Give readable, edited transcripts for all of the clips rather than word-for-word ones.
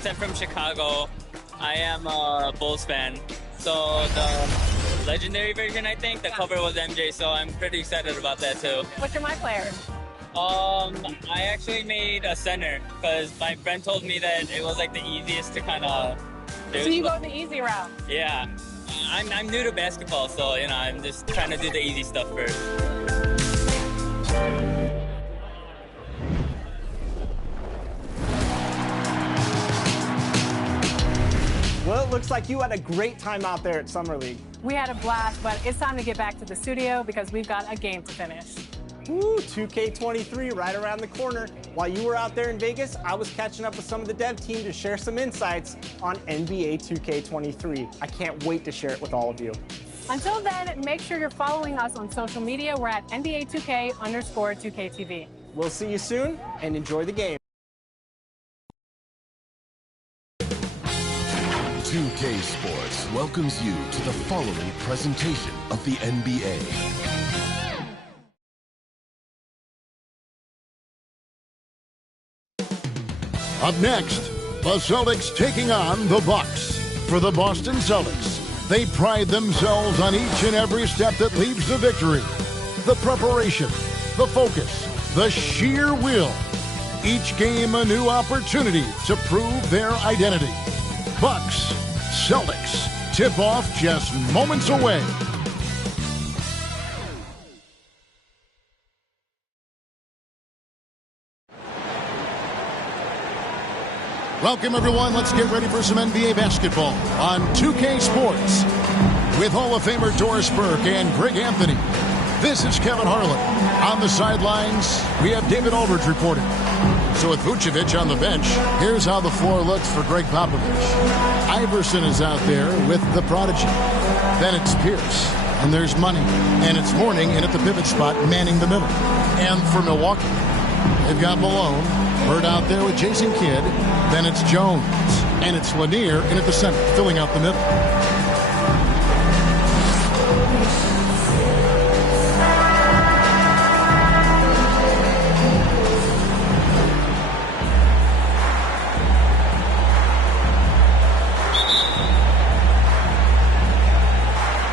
since I'm from Chicago, I am a Bulls fan. So the legendary version, I think, the cover was MJ, so I'm pretty excited about that too. What's your My Player? I actually made a center because my friend told me that it was like the easiest to kind of do. So you go the easy route? Yeah. I'm new to basketball, so you know, I'm just trying to do the easy stuff first. Well, it looks like you had a great time out there at Summer League. We had a blast, but it's time to get back to the studio because we've got a game to finish. Woo, 2K23 right around the corner. While you were out there in Vegas, I was catching up with some of the dev team to share some insights on NBA 2K23. I can't wait to share it with all of you. Until then, make sure you're following us on social media. We're at NBA2K_2KTV. We'll see you soon, and enjoy the game. 2K Sports welcomes you to the following presentation of the NBA. Up next, the Celtics taking on the Bucks. For the Boston Celtics, they pride themselves on each and every step that leads to victory. The preparation, the focus, the sheer will. Each game a new opportunity to prove their identity. Bucks, Celtics, tip-off just moments away. Welcome, everyone. Let's get ready for some NBA basketball on 2K Sports. With Hall of Famer Doris Burke and Greg Anthony, this is Kevin Harlan. On the sidelines, we have David Aldridge reporting. So with Vucevic on the bench, here's how the floor looks for Greg Popovich. Iverson is out there with the prodigy. Then it's Pierce, and there's Money, and it's Mourning in at the pivot spot, manning the middle. And for Milwaukee, they've got Malone, Bird out there with Jason Kidd. Then it's Jones, and it's Lanier in at the center, filling out the middle.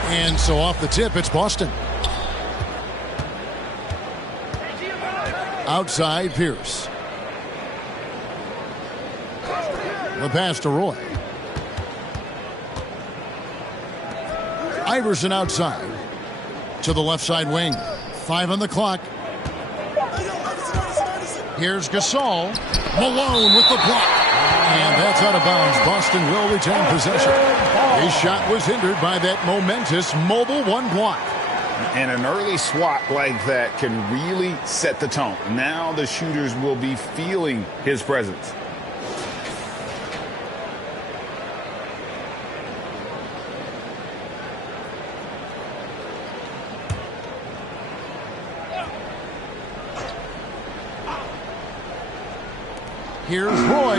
And so off the tip, it's Boston. Outside, Pierce. The pass to Roy. Iverson outside. To the left side wing. 5 on the clock. Here's Gasol. Malone with the block. And that's out of bounds. Boston will retain possession. His shot was hindered by that momentous mobile one block. And an early swat like that can really set the tone. Now the shooters will be feeling his presence. Here's Roy.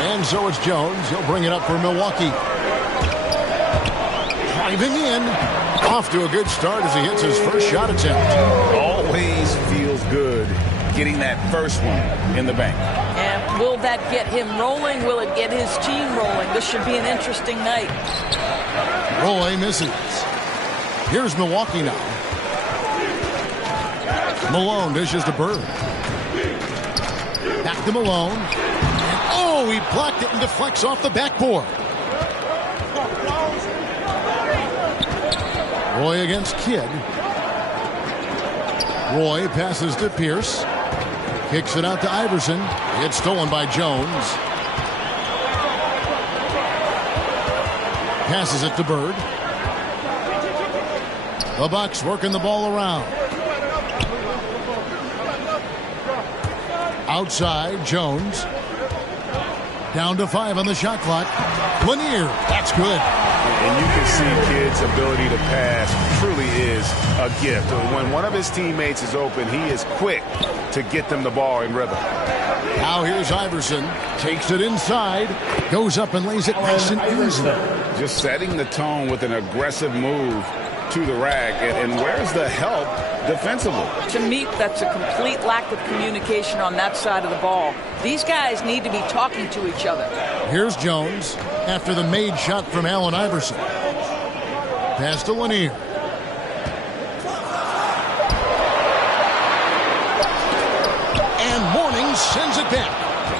And so it's Jones. He'll bring it up for Milwaukee. Driving in. Off to a good start as he hits his first shot attempt. Always feels good getting that first one in the bank. And will that get him rolling? Will it get his team rolling? This should be an interesting night. Roy misses. Here's Milwaukee now. Malone dishes to Bird. Back to Malone. And oh, he blocked it and deflects off the backboard. Roy against Kidd. Roy passes to Pierce. Kicks it out to Iverson. It's stolen by Jones. Passes it to Bird. The Bucks working the ball around. Outside, Jones. Down to 5 on the shot clock. Lanier, that's good. And you can see Kidd's ability to pass truly is a gift. When one of his teammates is open, he is quick to get them the ball in rhythm. Now here's Iverson. Takes it inside. Goes up and lays it nice and easy. Just setting the tone with an aggressive move to the rack. And where's the help defensively. To me, that's a complete lack of communication on that side of the ball. These guys need to be talking to each other. Here's Jones after the made shot from Allen Iverson. Pass to Lanier. And Mourning sends it back.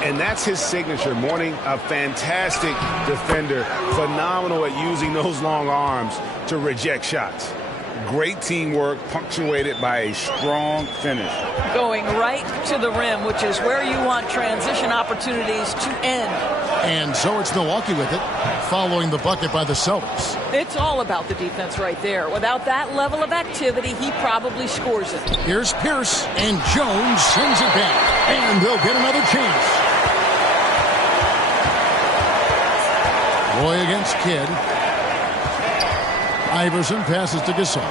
And that's his signature. Mourning, a fantastic defender, phenomenal at using those long arms to reject shots. Great teamwork, punctuated by a strong finish. Going right to the rim, which is where you want transition opportunities to end. And so it's Milwaukee with it, following the bucket by the Celtics. It's all about the defense right there. Without that level of activity, he probably scores it. Here's Pierce, and Jones sends it back. And they'll get another chance. Roy against Kidd. Iverson passes to Gasol.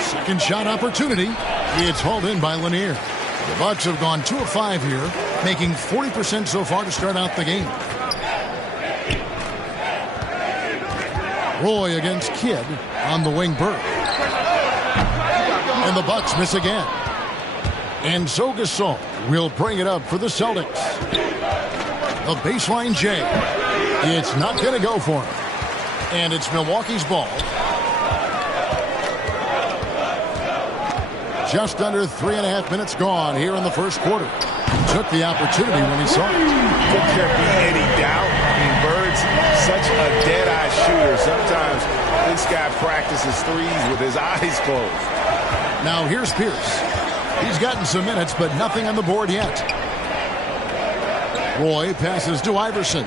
Second shot opportunity. It's hauled in by Lanier. The Bucks have gone 2 of 5 here, making 40% so far to start out the game. Roy against Kidd on the wing Burke. And the Bucks miss again. And so Gasol will bring it up for the Celtics. The baseline J. It's not going to go for him. And it's Milwaukee's ball. Just under 3.5 minutes gone here in the first quarter. He took the opportunity when he saw it. Could there be any doubt? I mean, Bird's such a dead-eye shooter. Sometimes this guy practices threes with his eyes closed. Now here's Pierce. He's gotten some minutes, but nothing on the board yet. Roy passes to Iverson.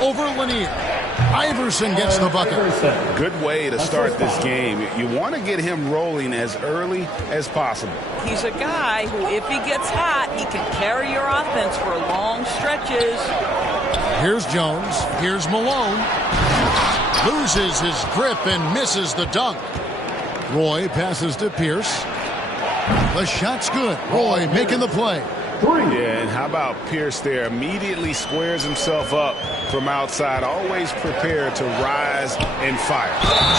Over Lanier. Iverson gets the bucket. Good way to start this game. You want to get him rolling as early as possible. He's a guy who, if he gets hot, he can carry your offense for long stretches. Here's Jones. Here's Malone. Loses his grip and misses the dunk. Roy passes to Pierce. The shot's good. Roy making the play. Yeah, and how about Pierce there? Immediately squares himself up from outside, always prepared to rise and fire.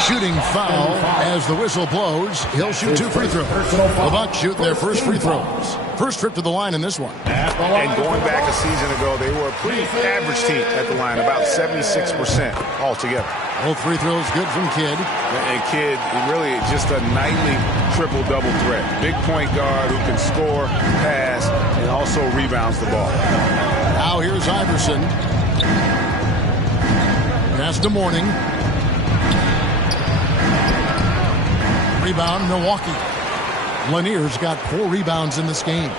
Shooting foul as the whistle blows. He'll shoot 2 free throws. The Bucks shoot their first free throws. First trip to the line in this one. And going back a season ago, they were a pretty average team at the line, about 76% altogether. Both free throws good from Kidd. And Kidd, really just a nightly triple-double threat. Big point guard who can score, pass, and also rebounds the ball. Now here's Iverson. Pass to Mourning. Rebound, Milwaukee. Lanier's got 4 rebounds in this game.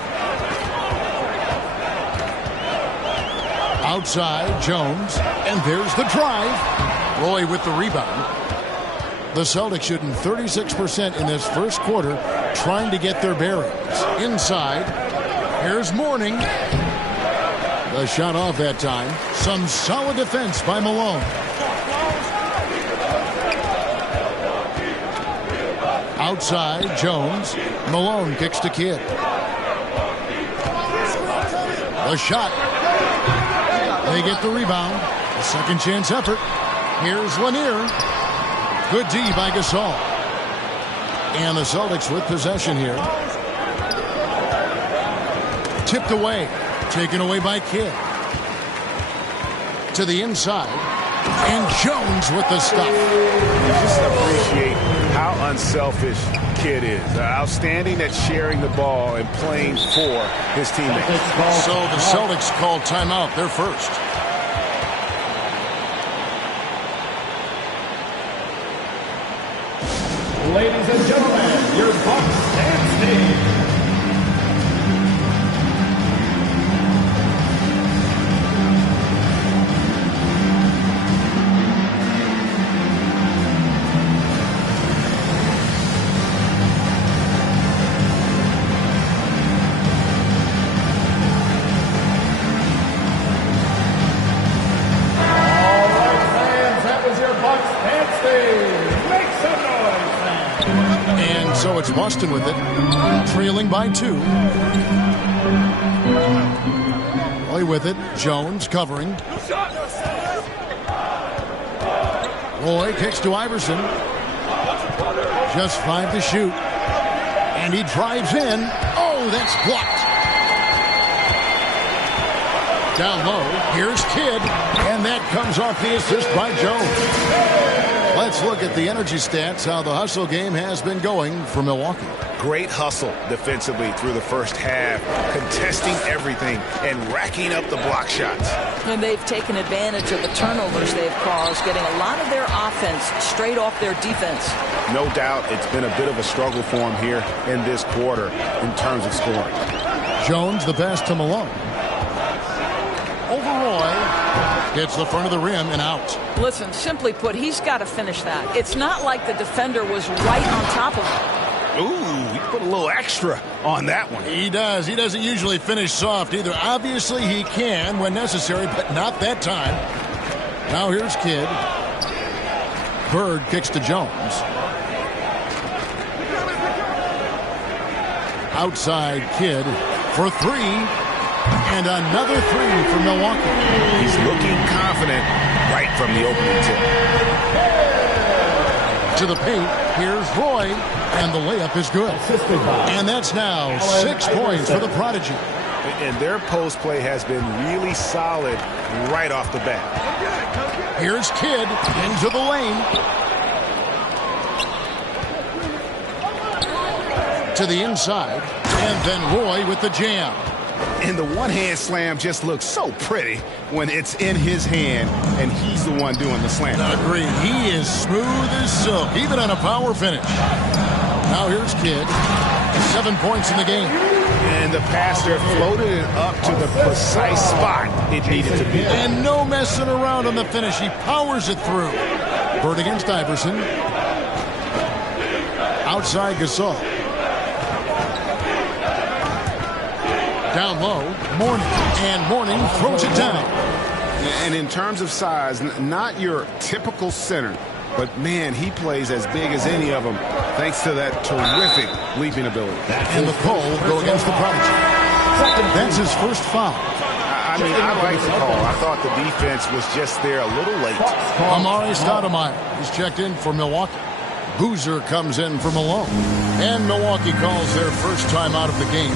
Outside, Jones. And there's the drive. Roy with the rebound. The Celtics shooting 36% in this first quarter, trying to get their bearings. Inside, here's Mourning. The shot off that time. Some solid defense by Malone. Outside, Jones. Malone kicks to Kidd. The shot. They get the rebound. A second chance effort. Here's Lanier. Good D by Gasol. And the Celtics with possession here. Tipped away. Taken away by Kidd. To the inside. And Jones with the stop. Just appreciate how unselfish Kidd is. Outstanding at sharing the ball and playing for his teammates. So the Celtics called timeout. They're first. Ladies and gentlemen, your Bucks stand stage. So it's Boston with it, trailing by 2. Roy with it, Jones covering. Roy kicks to Iverson. Just 5 to shoot. And he drives in. Oh, that's blocked. Down low, here's Kidd, and that comes off the assist by Jones. Let's look at the energy stats, how the hustle game has been going for Milwaukee. Great hustle defensively through the first half, contesting everything and racking up the block shots. And they've taken advantage of the turnovers they've caused, getting a lot of their offense straight off their defense. No doubt it's been a bit of a struggle for him here in this quarter in terms of scoring. Jones, the pass to Malone. Overroy hits the front of the rim and out. Listen, simply put, he's got to finish that. It's not like the defender was right on top of him. Ooh, he put a little extra on that one. He does. He doesn't usually finish soft either. Obviously, he can when necessary, but not that time. Now here's Kidd. Bird kicks to Jones. Outside Kidd for three. And another three for Milwaukee. He's looking confident right from the opening tip. To the paint, here's Roy, and the layup is good. And that's now 6 points for the Prodigy. And their post play has been really solid right off the bat. Here's Kidd into the lane. To the inside, and then Roy with the jam. And the one-hand slam just looks so pretty when it's in his hand and he's the one doing the slam. Agreed. He is smooth as silk, even on a power finish. Now here's Kidd. 7 points in the game. And the passer floated it up to the precise spot it needed to be. And no messing around on the finish. He powers it through. Bird against Iverson. Outside Gasol. Down low, Mourning, and Mourning throws it down. And in terms of size, not your typical center, but man, he plays as big as any of them thanks to that terrific leaping ability. And the call will go against the Prodigy. That's his first foul. I mean, I like the call. I thought the defense was just there a little late. Amari Stoudemire is checked in for Milwaukee. Boozer comes in for Malone. And Milwaukee calls their first time out of the game.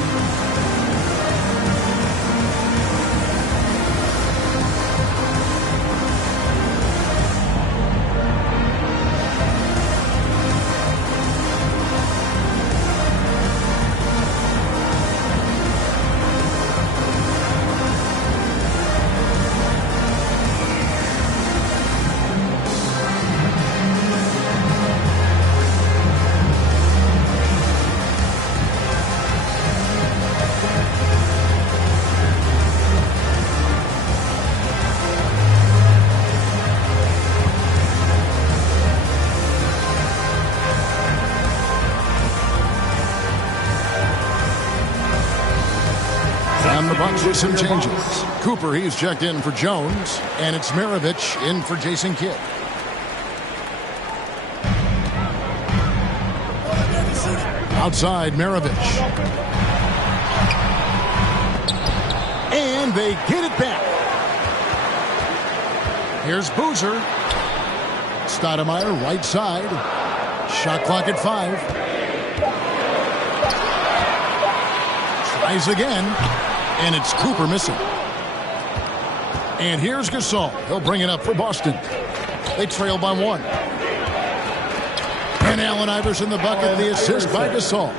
And the Bucks with some changes. Cooper, he's checked in for Jones, and it's Maravich in for Jason Kidd. Outside Maravich. And they get it back. Here's Boozer. Stoudemire right side. Shot clock at 5. Tries again. And it's Cooper missing. And here's Gasol. He'll bring it up for Boston. They trail by 1. And Allen Iverson the bucket, the assist by Gasol.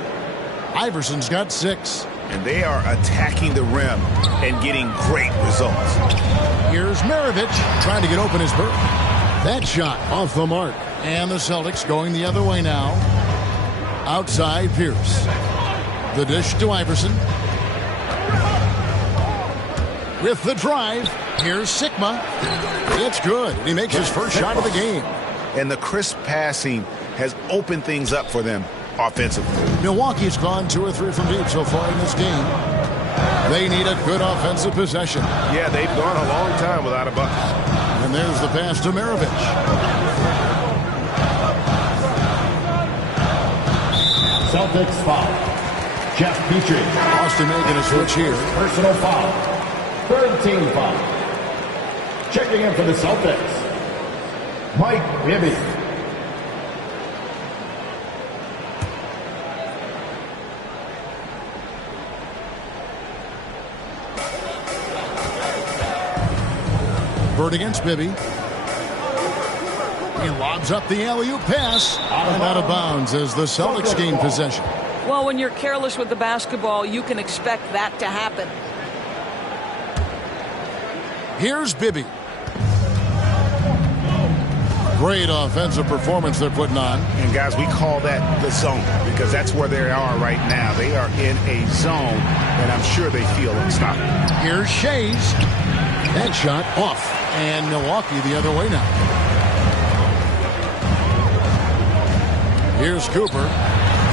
Iverson's got 6. And they are attacking the rim and getting great results. Here's Maravich trying to get open his bird. That shot off the mark. And the Celtics going the other way now. Outside Pierce. The dish to Iverson. With the drive, here's Sigma. It's good. He makes his first shot of the game. And the crisp passing has opened things up for them offensively. Milwaukee's gone 2 or 3 from deep so far in this game. They need a good offensive possession. Yeah, they've gone a long time without a bucket. And there's the pass to Maravich. Celtics foul. Jeff Petrie. Boston making a switch here. Personal foul. Third team foul. Checking in for the Celtics, Mike. Bird against Bibby. He lobs up the alley-oop pass. And out of bounds as the Celtics gain possession. Well, when you're careless with the basketball, you can expect that to happen. Here's Bibby. Great offensive performance they're putting on. And guys, we call that the zone because that's where they are right now. They are in a zone, and I'm sure they feel unstoppable. Here's Shays. That shot off. And Milwaukee the other way now. Here's Cooper.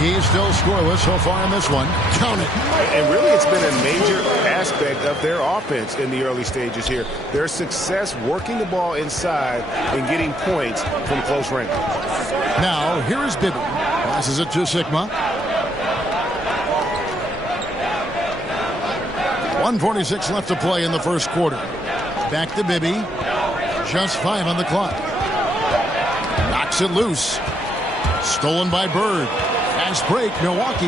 He's still scoreless so far in this one. Count it. And really, it's been a major aspect of their offense in the early stages here. Their success working the ball inside and getting points from close range. Now, here is Bibby. Passes it to Sigma. 1:46 left to play in the first quarter. Back to Bibby. Just 5 on the clock. Knocks it loose. Stolen by Bird. Fast break, Milwaukee.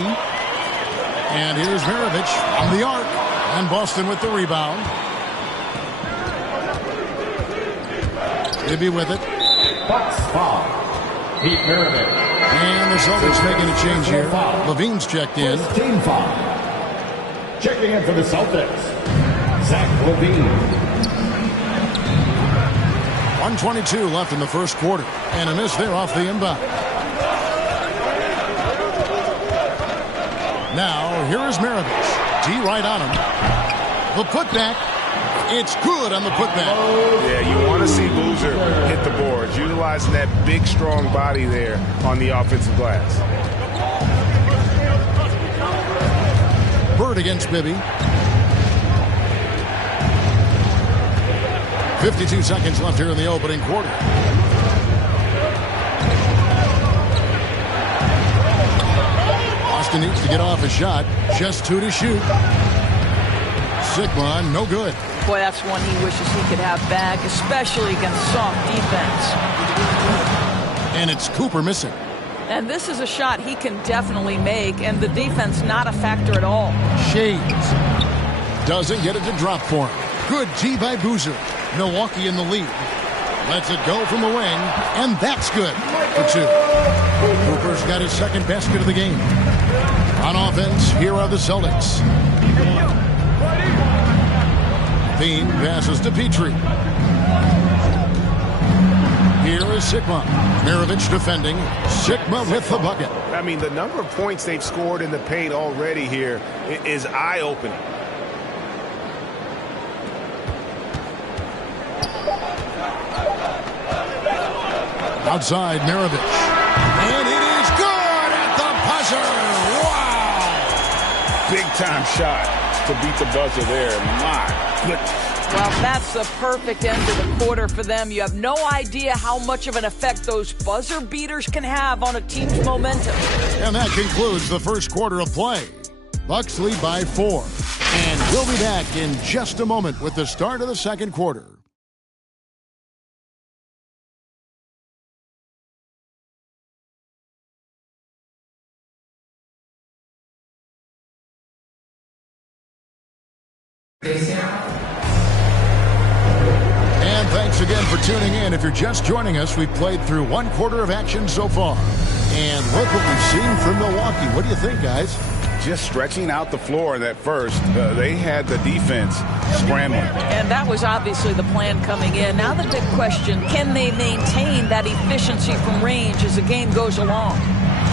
And here's Maravich on the arc. And Boston with the rebound. Bibby with it. Bucks foul. Pete Maravich. And the Celtics making a change here. Levine's checked in. Team foul. Checking in for the Celtics, Zach Levine. 1:22 left in the first quarter. And a miss there off the inbound. Now, here is Maravich. D right on him. The putback. It's good on the putback. Yeah, you want to see Boozer hit the boards, utilizing that big, strong body there on the offensive glass. Bird against Bibby. 52 seconds left here in the opening quarter. Boston needs to get off a shot. Just 2 to shoot. Sigma, no good. Boy, that's one he wishes he could have back, especially against soft defense. And it's Cooper missing. And this is a shot he can definitely make, and the defense not a factor at all. Shades doesn't get it to drop for him. Good G by Boozer. Milwaukee in the lead. Lets it go from the wing, and that's good for 2. Cooper's got his second basket of the game. On offense, here are the Celtics. Bean passes to Petrie. Here is Sigma. Maravich defending. Sigma with the bucket. I mean, the number of points they've scored in the paint already here is eye-opening. Outside, Maravich. And it is good at the buzzer. Wow! Big-time shot to beat the buzzer there. My goodness. Well, that's the perfect end to the quarter for them. You have no idea how much of an effect those buzzer beaters can have on a team's momentum. And that concludes the first quarter of play. Bucks lead by 4. And we'll be back in just a moment with the start of the second quarter. And thanks again for tuning in. If you're just joining us, we've played through 1 quarter of action so far. And look what we've seen from Milwaukee. What do you think, guys? Just stretching out the floor in that first. They had the defense scrambling. And that was obviously the plan coming in. Now the big question, can they maintain that efficiency from range as the game goes along?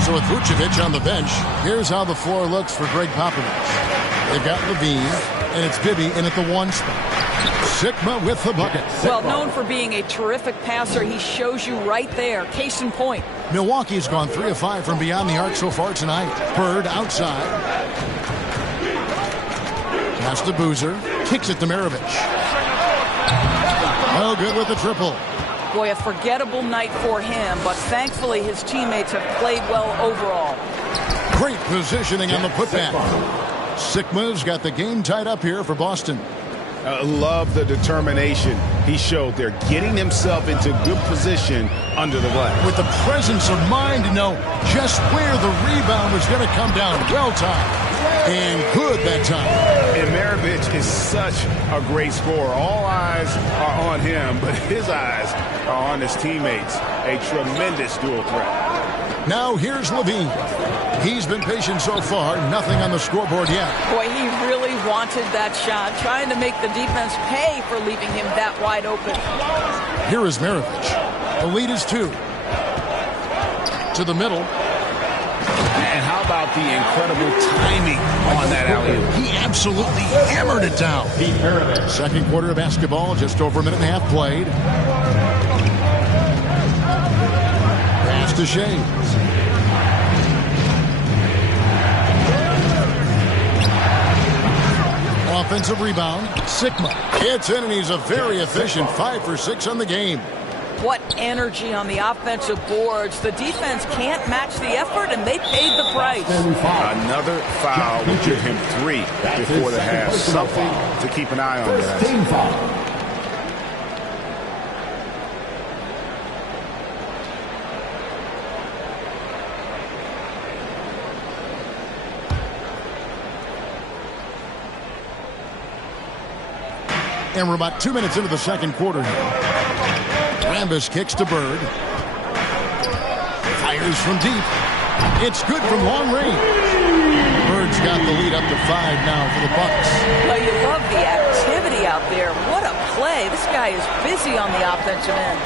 So with Vucevic on the bench, here's how the floor looks for Greg Popovich. They've got Levine, and it's Bibby in at the 1 spot. Sigma with the bucket. Well, known for being a terrific passer, he shows you right there. Case in point. Milwaukee's gone 3 of 5 from beyond the arc so far tonight. Bird outside. Pass to Boozer. Kicks it to Maravich. Oh, good with the triple. Boy, a forgettable night for him, but thankfully his teammates have played well overall. Great positioning on the putback. Sigma's got the game tied up here for Boston. Love the determination he showed there, getting himself into good position under the glass. With the presence of mind to know just where the rebound was going to come down. Well timed. And good that time. And Maravich is such a great scorer. All eyes are on him, but his eyes are on his teammates. A tremendous dual threat. Now here's Levine. He's been patient so far. Nothing on the scoreboard yet. Boy, he really wanted that shot, trying to make the defense pay for leaving him that wide open. Here is Maravich. The lead is 2. To the middle. And how about the incredible timing on that alley-oop? He absolutely hammered it down. Second quarter of basketball, just over a minute and a half played. Pass to Shea. Offensive rebound, Sigma. It's in, and he's a very efficient 5 for 6 on the game. What energy on the offensive boards. The defense can't match the effort, and they paid the price. Another foul will give him 3 before the half. Something to keep an eye on, guys. Team foul. And we're about 2 minutes into the second quarter here. Rambis kicks to Bird. Fires from deep. It's good from long range. Bird's got the lead up to 5 now for the Bucks. Well, you love the activity out there. What a play. This guy is busy on the offensive end.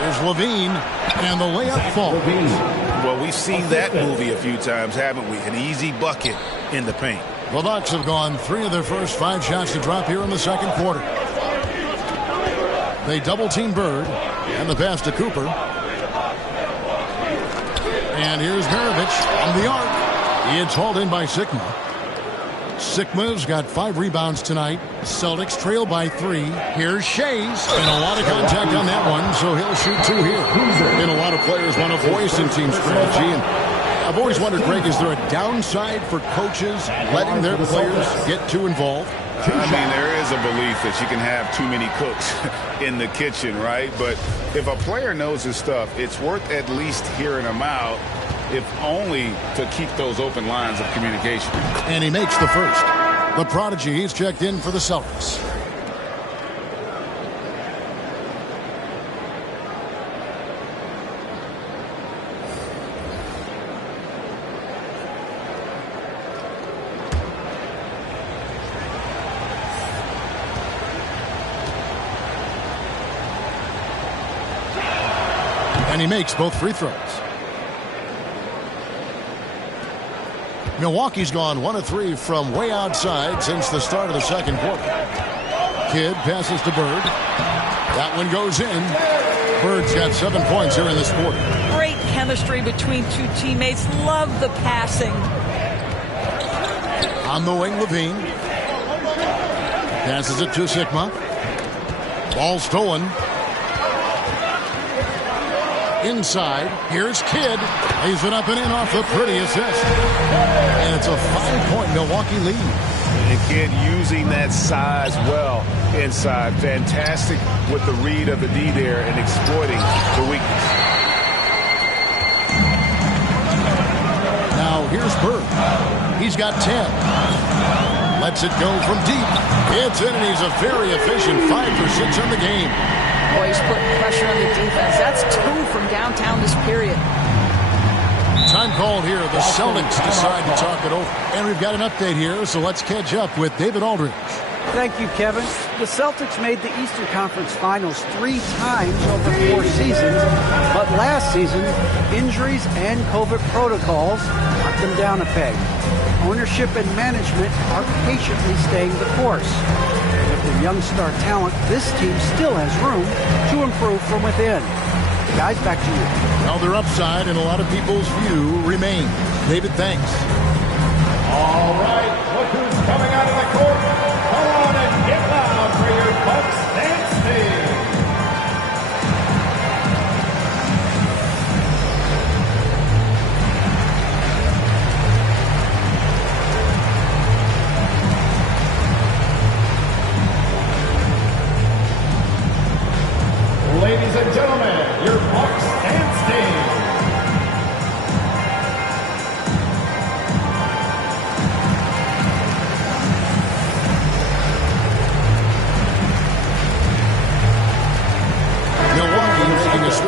Here's Levine, and the layup falls. Well, we've seen that movie a few times, haven't we? An easy bucket in the paint. The Bucks have gone 3 of their first 5 shots to drop here in the second quarter. They double-team Bird, and the pass to Cooper. And here's Maravich on the arc. It's hauled in by Sigma. Sigma's got 5 rebounds tonight. Celtics trail by 3. Here's Shays, and a lot of contact on that one, so he'll shoot 2 here. And a lot of players want a voice in team strategy, and I've always wondered, Greg, is there a downside for coaches letting their players get too involved? I mean, there is a belief that you can have too many cooks in the kitchen, right? But if a player knows his stuff, it's worth at least hearing him out, if only to keep those open lines of communication. And he makes the first. The prodigy, he's checked in for the Celtics. And he makes both free throws. Milwaukee's gone 1 of 3 from way outside since the start of the second quarter. Kidd passes to Bird. That one goes in. Bird's got 7 points here in this quarter. Great chemistry between 2 teammates. Love the passing. On the wing, Levine. Passes it to Sigma. Ball stolen. Inside, here's Kidd. Lays it up and in off the pretty assist. And it's a 5-point Milwaukee lead. And Kidd using that size well inside. Fantastic with the read of the D there and exploiting the weakness. Now here's Bird. He's got 10. Lets it go from deep. It's in, and he's a very efficient 5 for 6 on the game. Boy, he's putting pressure on the defense. That's 2 from downtown this period. Time called here. The Celtics decide to talk it over. And we've got an update here, so let's catch up with David Aldridge. Thank you, Kevin. The Celtics made the Eastern Conference Finals 3 times over 4 seasons, but last season, injuries and COVID protocols knocked them down a peg. Ownership and management are patiently staying the course. With the young star talent, this team still has room to improve from within. Guys, back to you. Well, their upside and a lot of people's view remain. David, thanks. All right, look who's coming out of the court. Come on and get loud for your Bucks dance team. Ladies and gentlemen, your Bucks dance team.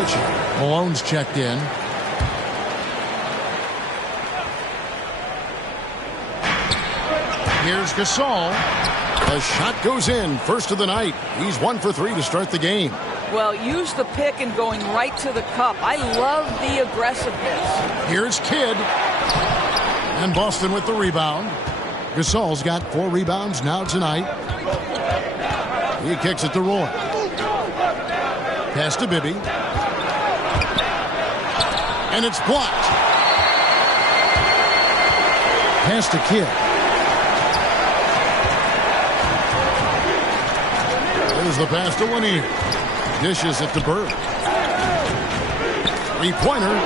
switching. Malone's checked in. Here's Gasol. The shot goes in. First of the night. He's 1 for 3 to start the game. Well, use the pick and going right to the cup. I love the aggressiveness. Here's Kidd. And Boston with the rebound. Gasol's got 4 rebounds now tonight. He kicks it to Roy. Pass to Bibby. And it's blocked. Pass to Kidd. There's the pass to Lanier. Dishes it to Bird. Three-pointer.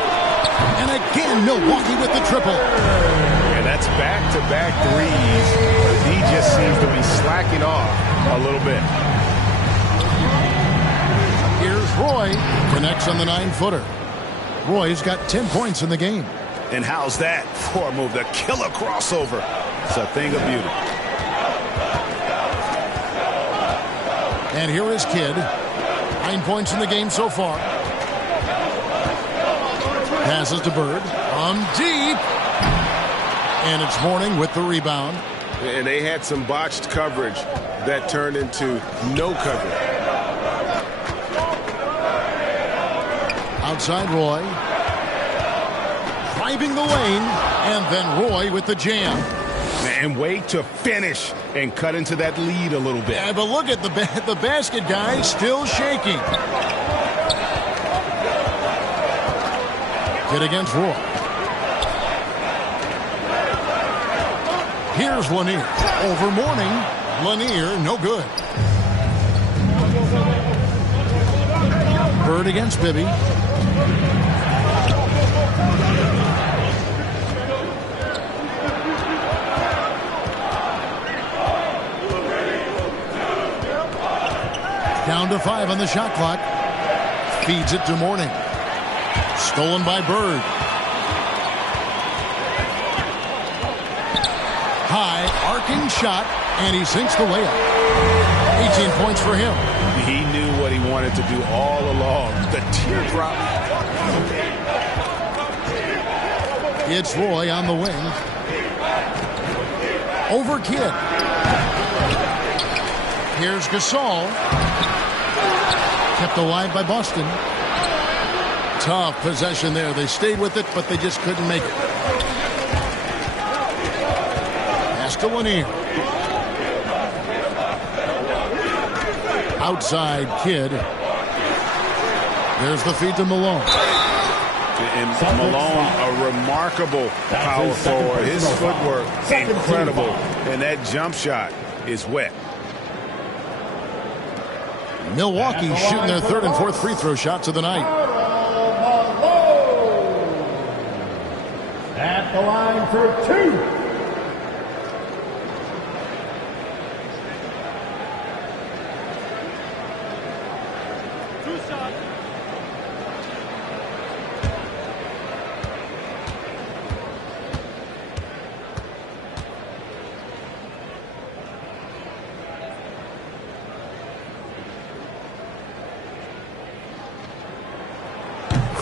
And again, Milwaukee with the triple. Yeah, that's back-to-back threes. He just seems to be slacking off a little bit. Here's Roy. Connects on the 9-footer. Roy's got 10 points in the game. And how's that for a move? The killer crossover. It's a thing of beauty. And here is Kidd. 9 points in the game so far. Passes to Bird. On deep. And it's Mourning with the rebound. And they had some botched coverage that turned into no coverage. Outside Roy. Driving the lane. And then Roy with the jam. And wait to finish and cut into that lead a little bit. Yeah, but look at the basket guy still shaking. Kidd against Roy. Here's Lanier. Over Mourning. Lanier, no good. Bird against Bibby. Down to 5 on the shot clock. Feeds it to Mourning. Stolen by Bird. High, arcing shot, and he sinks the layup. 18 points for him. He knew what he wanted to do all along. The teardrop. It's Roy on the wing. Over Kidd. Here's Gasol. Kept alive by Boston. Tough possession there. They stayed with it, but they just couldn't make it. Pass to Lanier. Outside Kidd. There's the feed to Malone. And Malone, a remarkable power forward. His footwork, incredible. And that jump shot is wet. Milwaukee shooting their 3rd and 4th free throw shots of the night. At the line for 2.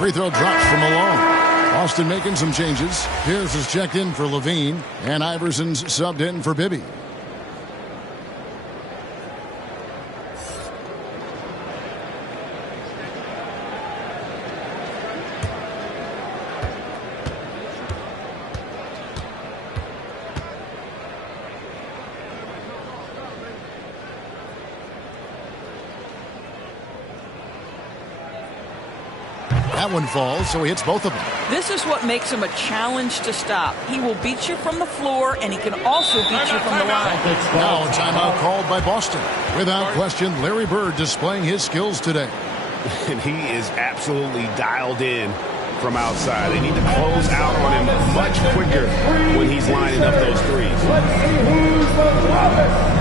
Free throw drops from Malone. Boston making some changes. Pierce is checked in for Levine, and Iverson's subbed in for Bibby. That one falls, so he hits both of them. This is what makes him a challenge to stop. He will beat you from the floor, and he can also beat you from the line. Now a timeout called by Boston. Without question, Larry Bird displaying his skills today. And he is absolutely dialed in from outside. They need to close out on him much quicker when he's lining up those threes. Let's see who's the loudest.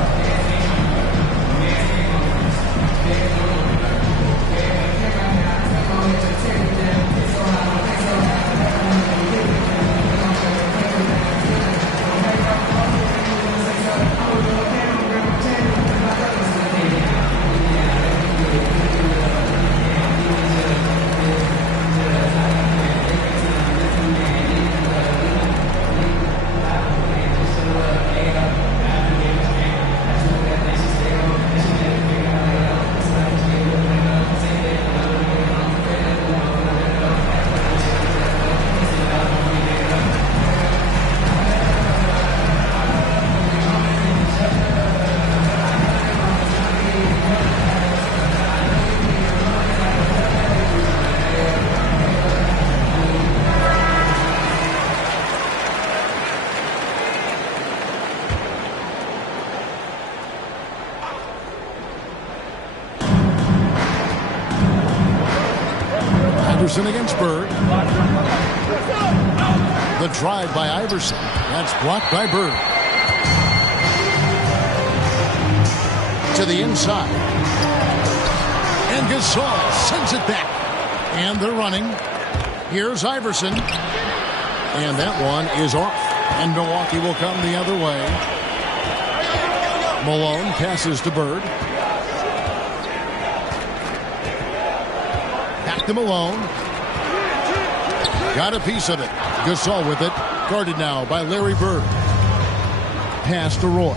Iverson against Bird. The drive by Iverson. That's blocked by Bird. To the inside. And Gasol sends it back. And they're running. Here's Iverson. And that one is off. And Milwaukee will come the other way. Malone passes to Bird. Back to Malone. Got a piece of it. Gasol with it. Guarded now by Larry Bird. Pass to Roy.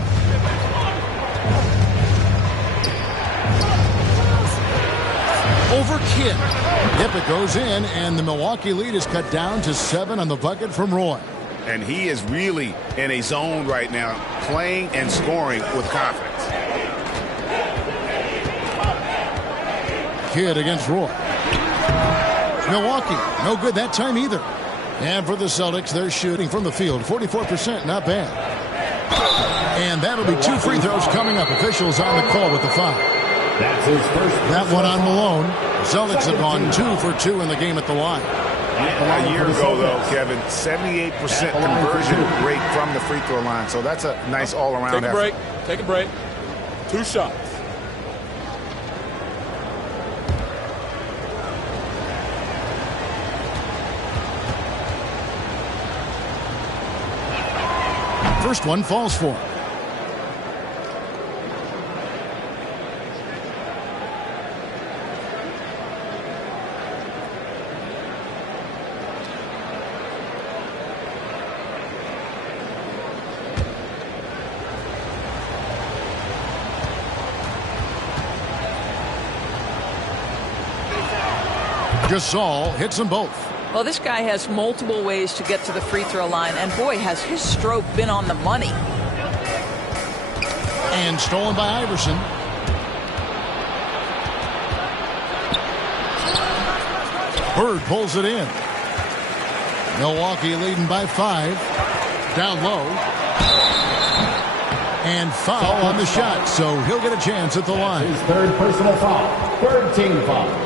Over Kidd. Yep, it goes in, and the Milwaukee lead is cut down to 7 on the bucket from Roy. And he is really in a zone right now, playing and scoring with confidence. Kidd against Roy. Milwaukee, no good that time either. And for the Celtics, they're shooting from the field. 44%, not bad. And that'll be 2 free throws coming up. Officials on the call with the foul. That's his first. That one on Malone. Celtics have gone 2 for 2 in the game at the line. A year ago, though, Kevin, 78% conversion rate from the free throw line. So that's a nice all-around effort. Take a break. Take a break. 2 shots. First one falls for him. Gasol hits them both. Well, this guy has multiple ways to get to the free throw line, and boy, has his stroke been on the money. And stolen by Iverson. Bird pulls it in. Milwaukee leading by 5. Down low. And foul on the shot, so he'll get a chance at the line. His third personal foul. Third team foul.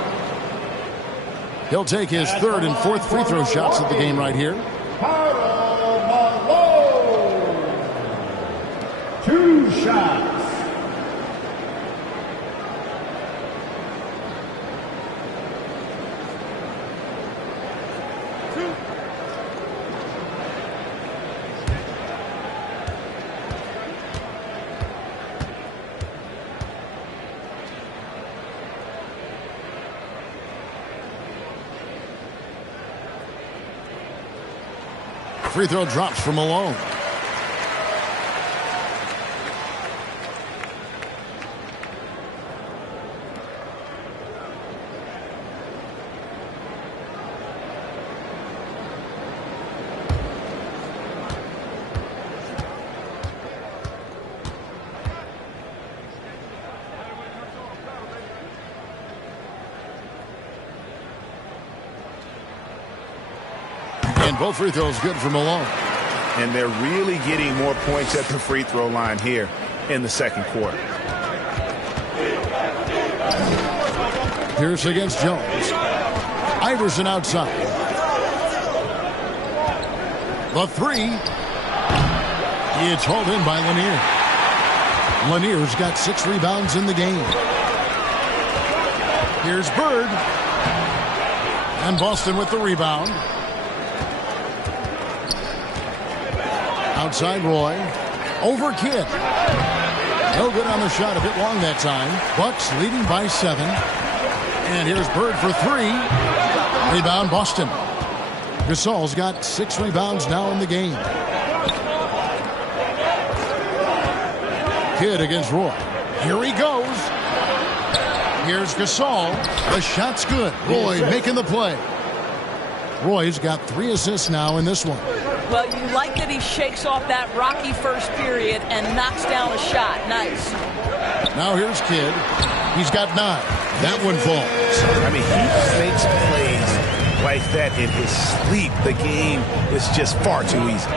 He'll take his 3rd and 4th free throw shots of the game right here. Malone. 2 shots. Free throw drops for Malone. And both free throws good for Malone. And they're really getting more points at the free throw line here in the second quarter. Pierce against Jones. Iverson outside. The 3. It's hauled in by Lanier. Lanier's got 6 rebounds in the game. Here's Bird. And Boston with the rebound. Outside Roy. Over Kidd. No good on the shot. A bit long that time. Bucks leading by 7. And here's Bird for 3. Rebound Boston. Gasol's got 6 rebounds now in the game. Kidd against Roy. Here he goes. Here's Gasol. The shot's good. Roy making the play. Roy's got 3 assists now in this one. Well, you like that he shakes off that rocky first period and knocks down a shot. Nice. Now here's Kidd. He's got 9. That one falls. I mean, he makes plays like that in his sleep. The game is just far too easy.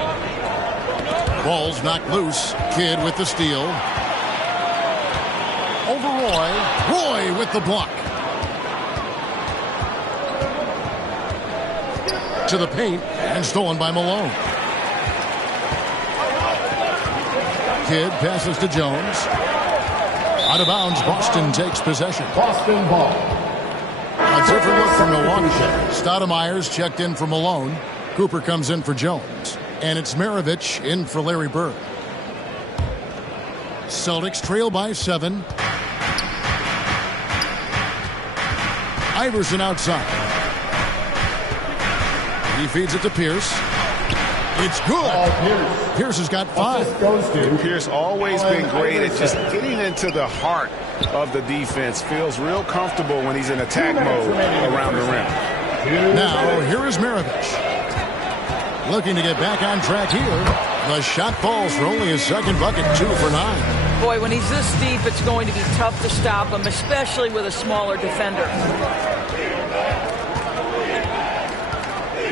Ball's knocked loose. Kidd with the steal. Over Roy. Roy with the block. to the paint and stolen by Malone. Kidd passes to Jones. Out of bounds, Boston takes possession. Boston ball. A different look from Milwaukee. Stoudemire's checked in for Malone. Cooper comes in for Jones. And it's Maravich in for Larry Bird. Celtics trail by 7. Iverson outside. He feeds it to Pierce. It's good. Pierce has got 5. Pierce always been great at just getting into the heart of the defense. Feels real comfortable when he's in attack mode around the rim. Now, here is Maravich. Looking to get back on track here. The shot falls for only his second bucket, 2 for 9. Boy, when he's this deep, it's going to be tough to stop him, especially with a smaller defender.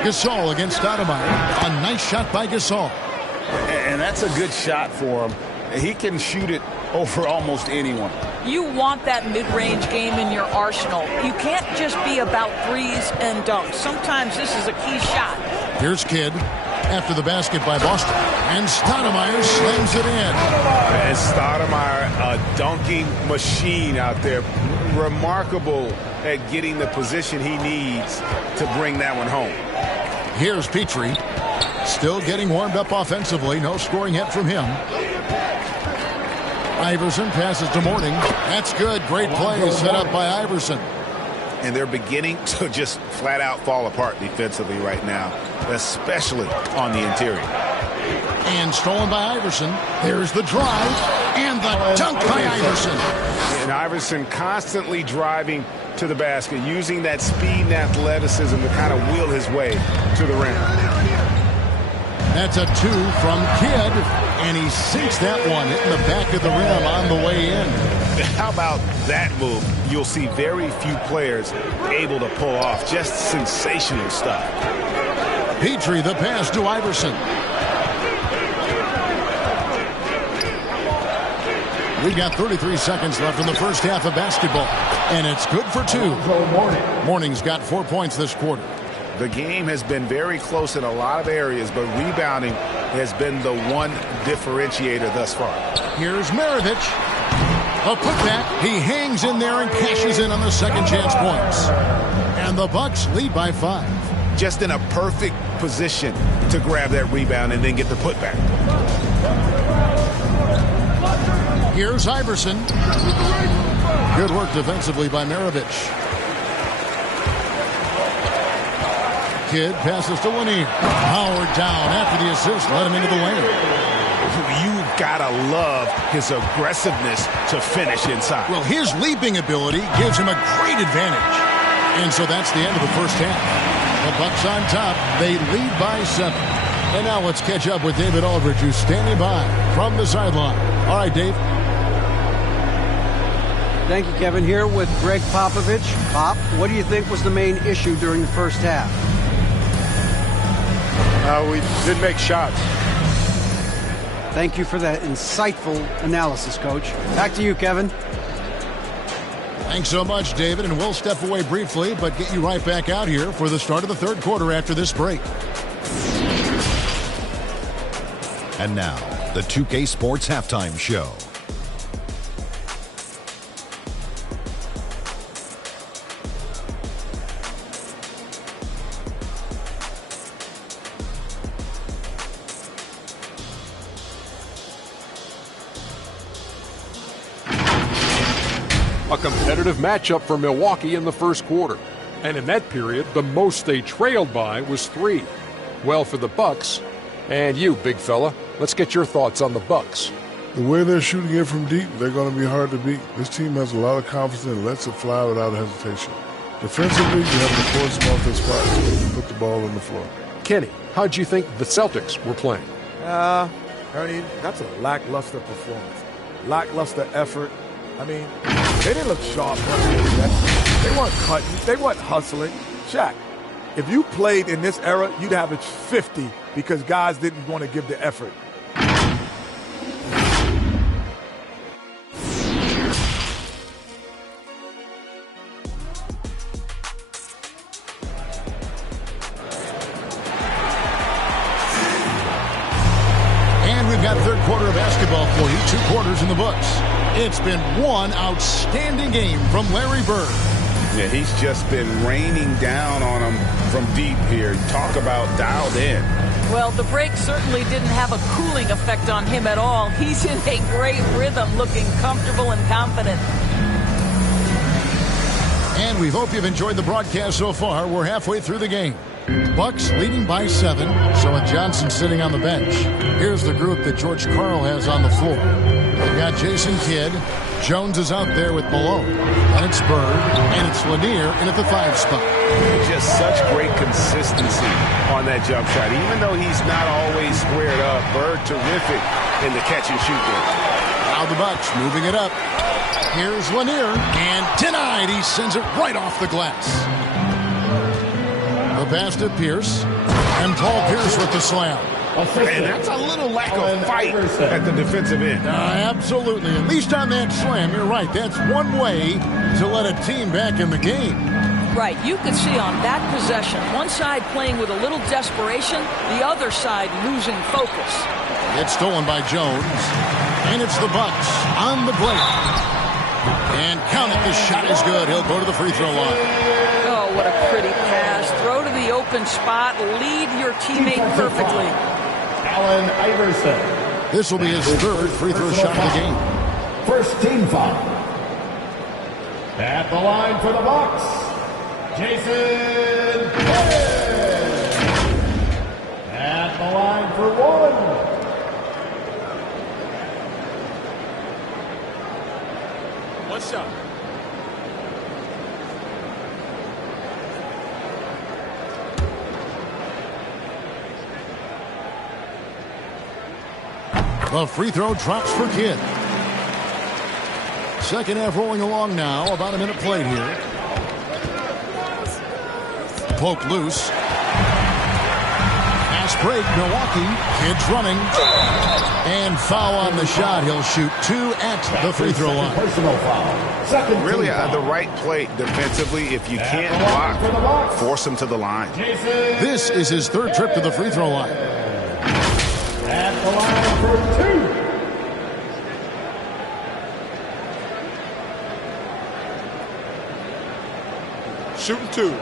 Gasol against Stoudemire. A nice shot by Gasol. And that's a good shot for him. He can shoot it over almost anyone. You want that mid-range game in your arsenal. You can't just be about threes and dunks. Sometimes this is a key shot. Here's Kidd after the basket by Boston. And Stoudemire slams it in. And Stoudemire, a dunking machine out there. Remarkable at getting the position he needs to bring that one home. Here's Petrie. Still getting warmed up offensively. No scoring yet from him. Iverson passes to Mourning. That's good. Great play set up by Iverson. And they're beginning to just flat out fall apart defensively right now, especially on the interior. And stolen by Iverson. There's the drive and the dunk by Iverson. And Iverson constantly driving to the basket, using that speed and athleticism to kind of wheel his way to the rim. That's a 2 from Kidd, and he sinks that one hitting the back of the rim on the way in. How about that move? You'll see very few players able to pull off. Just sensational stuff. Petrie, the pass to Iverson. We got 33 seconds left in the first half of basketball, and it's good for 2. Mourning's got 4 points this quarter. The game has been very close in a lot of areas, but rebounding has been the one differentiator thus far. Here's Maravich. A putback. He hangs in there and cashes in on the second chance points. And the Bucks lead by 5. Just in a perfect position to grab that rebound and then get the putback. Here's Iverson. Good work defensively by Maravich. Kidd passes to Lanier. Howard down after the assist. Let him into the lane. You gotta love his aggressiveness to finish inside. Well, his leaping ability gives him a great advantage. And so that's the end of the first half. The Bucks on top. They lead by 7. And now let's catch up with David Aldridge, who's standing by from the sideline. All right, Dave. Thank you, Kevin. Here with Greg Popovich. Pop, what do you think was the main issue during the first half? We didn't make shots. Thank you for that insightful analysis, Coach. Back to you, Kevin. Thanks so much, David, and we'll step away briefly, but get you right back out here for the start of the third quarter after this break. And now, the 2K Sports Halftime Show. A competitive matchup for Milwaukee in the first quarter. And in that period, the most they trailed by was 3. Well, for the Bucks, and you, big fella, let's get your thoughts on the Bucks. The way they're shooting it from deep, they're going to be hard to beat. This team has a lot of confidence and lets it fly without hesitation. Defensively, you have to force them off their spots when you put the ball on the floor. Kenny, how'd you think the Celtics were playing? Ernie, that's a lackluster performance. Lackluster effort. I mean, they didn't look sharp. They weren't cutting. They weren't hustling. Shaq, if you played in this era, you'd average 50 because guys didn't want to give the effort. we've got third quarter of basketball for you. 2 quarters in the books. It's been one outstanding game from Larry Bird. Yeah, he's just been raining down on him from deep here. Talk about dialed in. Well, the break certainly didn't have a cooling effect on him at all. He's in a great rhythm, looking comfortable and confident. And we hope you've enjoyed the broadcast so far. We're halfway through the game. Bucks leading by 7. So with Johnson sitting on the bench, here's the group that George Karl has on the floor. They've got Jason Kidd. Jones is out there with Malone. And it's Bird. And it's Lanier in at the 5 spot. Just such great consistency on that jump shot. Even though he's not always squared up, Bird terrific in the catch and shoot game. Now the Bucks moving it up. Here's Lanier. And denied. He sends it right off the glass. The pass to Pierce. And Paul Pierce with the slam. And that's a little lack of fight at the defensive end. Absolutely. At least on that slam, you're right. That's one way to let a team back in the game. Right. You could see on that possession, one side playing with a little desperation, the other side losing focus. It's stolen by Jones. And it's the Bucks on the break. And count it. The shot is good. He'll go to the free throw line. Oh, what a pretty pass. Throw to the open spot. Lead your teammate perfectly. Allen Iverson. This will be his third free throw shot of the game. First team foul. At the line for the Bucks, Jason Kidd. At the line for 1. What's up? The free throw drops for Kidd. Second half rolling along now. About a minute played here. Poke loose. Pass break. Milwaukee. Kidd's running. And foul on the shot. He'll shoot 2 at the free throw line. Personal foul. Second Really foul. the right play defensively. If you can't block, force him to the line. This is his third trip to the free throw line. At the line for 2. Shooting 2.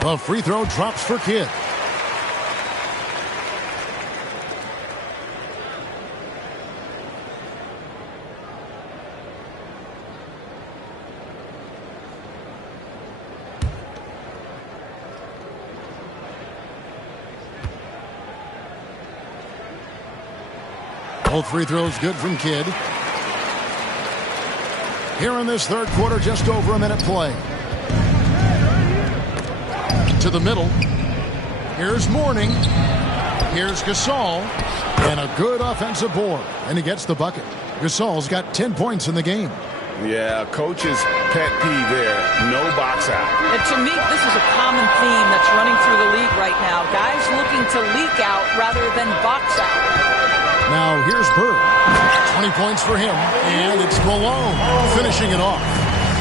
The free throw drops for Kidd. Both free throws good from Kidd. Here in this third quarter, just over a minute play. To the middle. Here's Mourning. Here's Gasol. And a good offensive board. And he gets the bucket. Gasol's got 10 points in the game. Yeah, coach's pet peeve there. No box out. And to me, this is a common theme that's running through the league right now. Guys looking to leak out rather than box out. Now here's Bird. 20 points for him. And it's Malone finishing it off.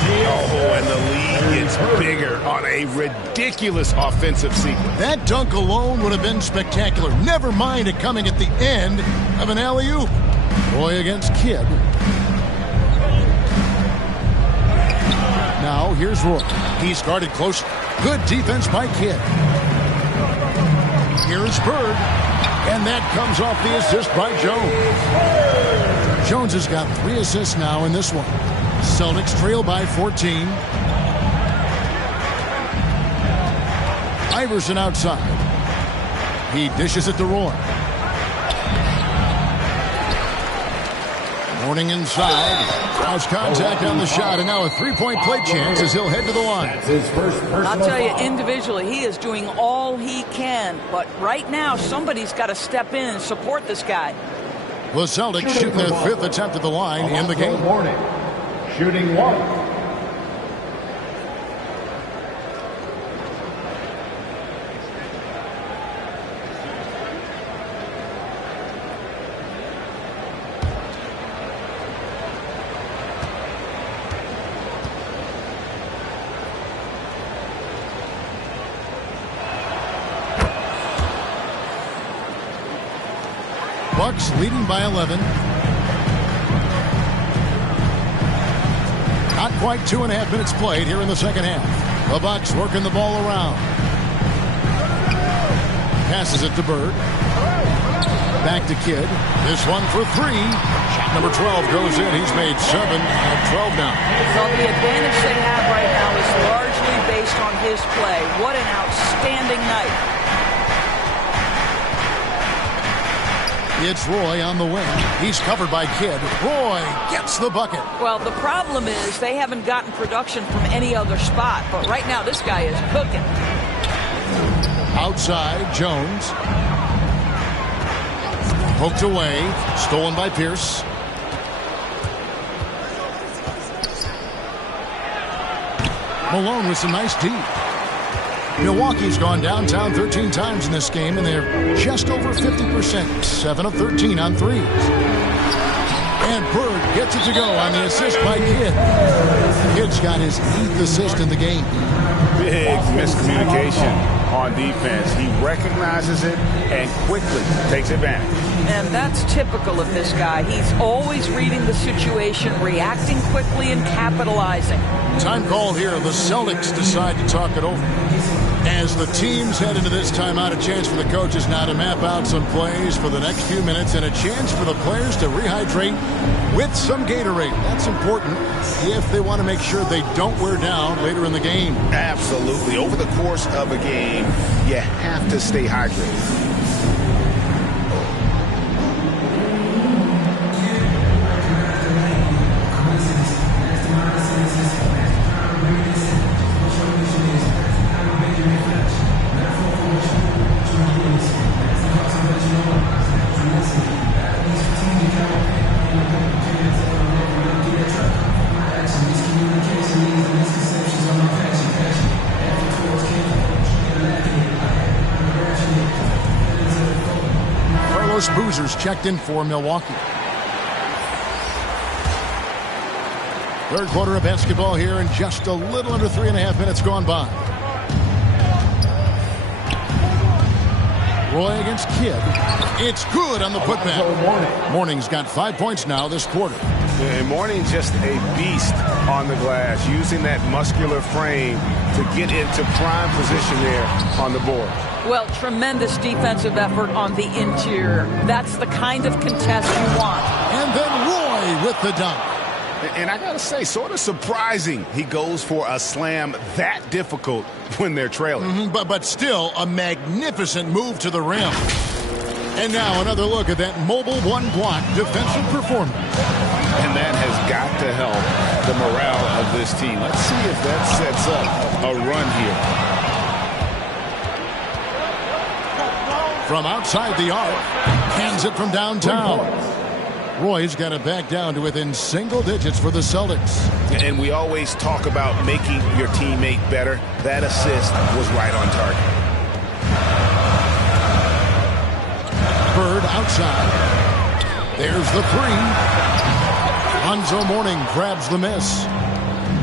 Oh, and the lead gets bigger on a ridiculous offensive sequence. That dunk alone would have been spectacular. Never mind it coming at the end of an alley-oop. Boy against Kidd. Now here's Roy. He's guarded close. Good defense by Kidd. Here's Bird. And that comes off the assist by Jones. Jones has got 3 assists now in this one. Celtics trail by 14. Iverson outside. He dishes it to Roy. Mourning inside. Cross contact on the shot, and now a three-point play chance as he'll head to the line. That's his first personal I'll tell you, foul. individually, he is doing all he can. But right now, somebody's got to step in and support this guy. The Celtics shooting their 5th attempt at the line in the game. Mourning. Shooting 1. Bucks leading by 11. Not quite 2.5 minutes played here in the second half. The Bucks working the ball around. Passes it to Bird. Back to Kidd. This one for three. Shot number 12 goes in. He's made 7 and 12 now. So the advantage they have right now is largely based on his play. What an outstanding night. It's Roy on the wing. He's covered by Kidd. Roy gets the bucket. Well, the problem is they haven't gotten production from any other spot. But right now, this guy is cooking. Outside, Jones. Poked away. Stolen by Pierce. Malone with some nice D. Milwaukee's gone downtown 13 times in this game, and they're just over 50%. 7 of 13 on threes. And Bird gets it to go on the assist by Kidd. Kidd's got his 8th assist in the game. Big miscommunication on defense. He recognizes it and quickly takes advantage. And that's typical of this guy. He's always reading the situation, reacting quickly, and capitalizing. Time call here. The Celtics decide to talk it over. As the teams head into this timeout, a chance for the coaches now to map out some plays for the next few minutes and a chance for the players to rehydrate with some Gatorade. That's important if they want to make sure they don't wear down later in the game. Absolutely. Over the course of a game, you have to stay hydrated. Boozers checked in for Milwaukee. Third quarter of basketball here, and just a little under 3.5 minutes gone by. Roy against Kidd. It's good on the putback. Morning's got 5 points now this quarter. And Morning just a beast on the glass, using that muscular frame to get into prime position there on the board. Well, tremendous defensive effort on the interior. That's the kind of contest you want. And then Roy with the dunk. And I got to say, sort of surprising he goes for a slam that difficult when they're trailing. But still a magnificent move to the rim. And now another look at that mobile one-block defensive performance. And that has got to help the morale of this team. Let's see if that sets up a run here. From outside the arc, hands it from downtown. Roy's got it back down to within single digits for the Celtics. And we always talk about making your teammate better. That assist was right on target. Bird outside. There's the three. Lonzo Mourning grabs the miss.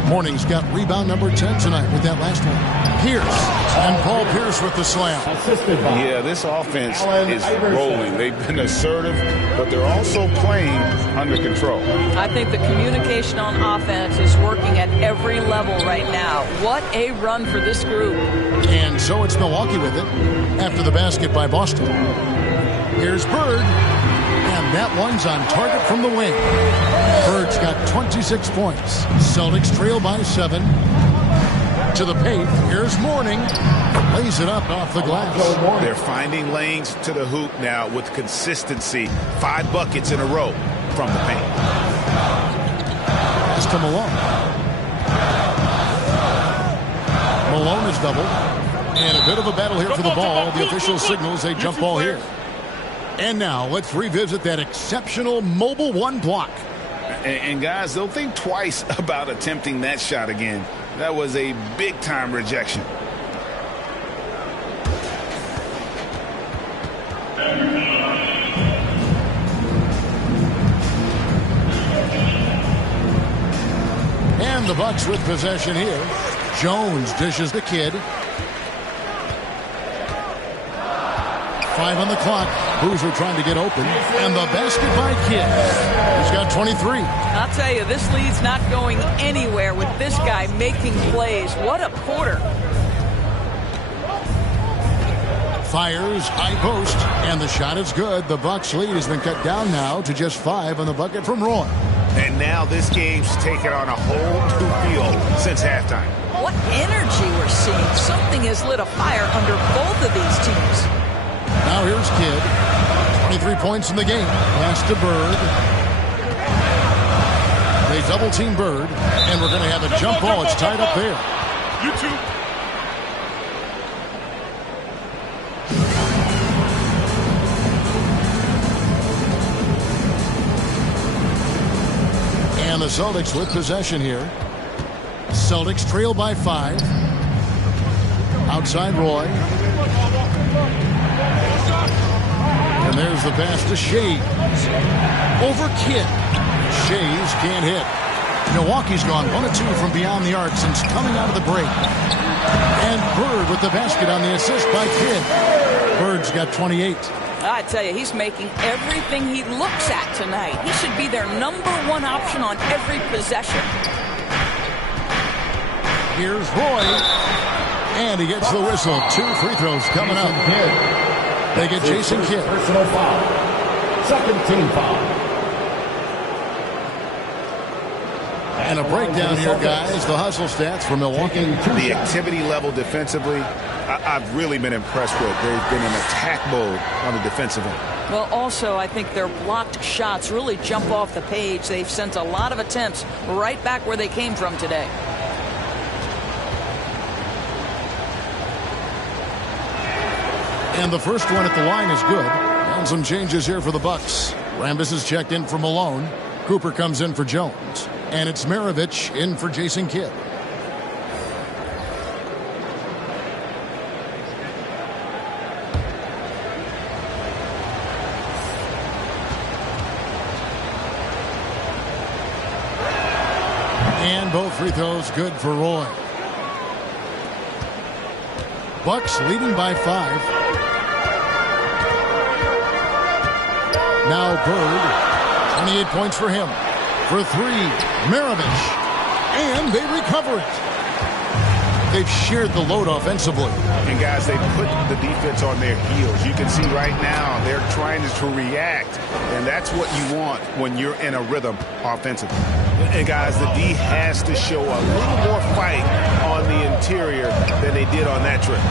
Mourning's got rebound number 10 tonight with that last one. Pierce, and Paul Pierce with the slam. Yeah, this offense is rolling. They've been assertive, but they're also playing under control. I think the communication on offense is working at every level right now. What a run for this group. And so it's Milwaukee with it after the basket by Boston. Here's Bird. And that one's on target from the wing. Bird's got 26 points. Celtics trail by 7. To the paint. Here's Mourning. Lays it up off the glass. They're finding lanes to the hoop now with consistency. 5 buckets in a row from the paint. Pass to Malone. Malone is doubled. And a bit of a battle here for the ball. The official signals a jump ball here. And now let's revisit that exceptional mobile one block. And guys, they'll think twice about attempting that shot again. That was a big-time rejection. And the Bucks with possession here. Jones dishes the Kidd. 5 on the clock. Boozer trying to get open, and the basket by Kidd. He's got 23. I'll tell you, this lead's not going anywhere with this guy making plays. What a quarter. Fires, high post, and the shot is good. The Bucks lead has been cut down now to just 5 on the bucket from Roy. And now this game's taken on a whole new feel since halftime. What energy we're seeing. Something has lit a fire under both of these teams. Now here's Kidd. 23 points in the game. Pass to Bird. They double-team Bird, and we're going to have a jump ball. It's tied up there. You two. And the Celtics with possession here. Celtics trail by 5. Outside Roy. And there's the pass to Shays. Over Kidd. Shays can't hit. Milwaukee's gone 1 of 2 from beyond the arc since coming out of the break. And Bird with the basket on the assist by Kidd. Bird's got 28. I tell you, he's making everything he looks at tonight. He should be their #1 option on every possession. Here's Roy. And he gets the whistle. 2 free throws coming up. They get Jason Kidd. Personal foul. Second team foul. And a breakdown here, guys. The hustle stats for Milwaukee. The activity level defensively, I've really been impressed with. They've been in attack mode on the defensive end. Well, also, I think their blocked shots really jump off the page. They've sent a lot of attempts right back where they came from today. And the first one at the line is good. And some changes here for the Bucks. Rambis is checked in for Malone. Cooper comes in for Jones. And it's Maravich in for Jason Kidd. And both free throws good for Roy. Bucks leading by 5. Now Bird, 28 points for him. For 3, Maravich. And they recover it. They've shared the load offensively. And guys, they put the defense on their heels. You can see right now they're trying to react. And that's what you want when you're in a rhythm offensively. And guys, the D has to show a little more fight on the interior than they did on that trip.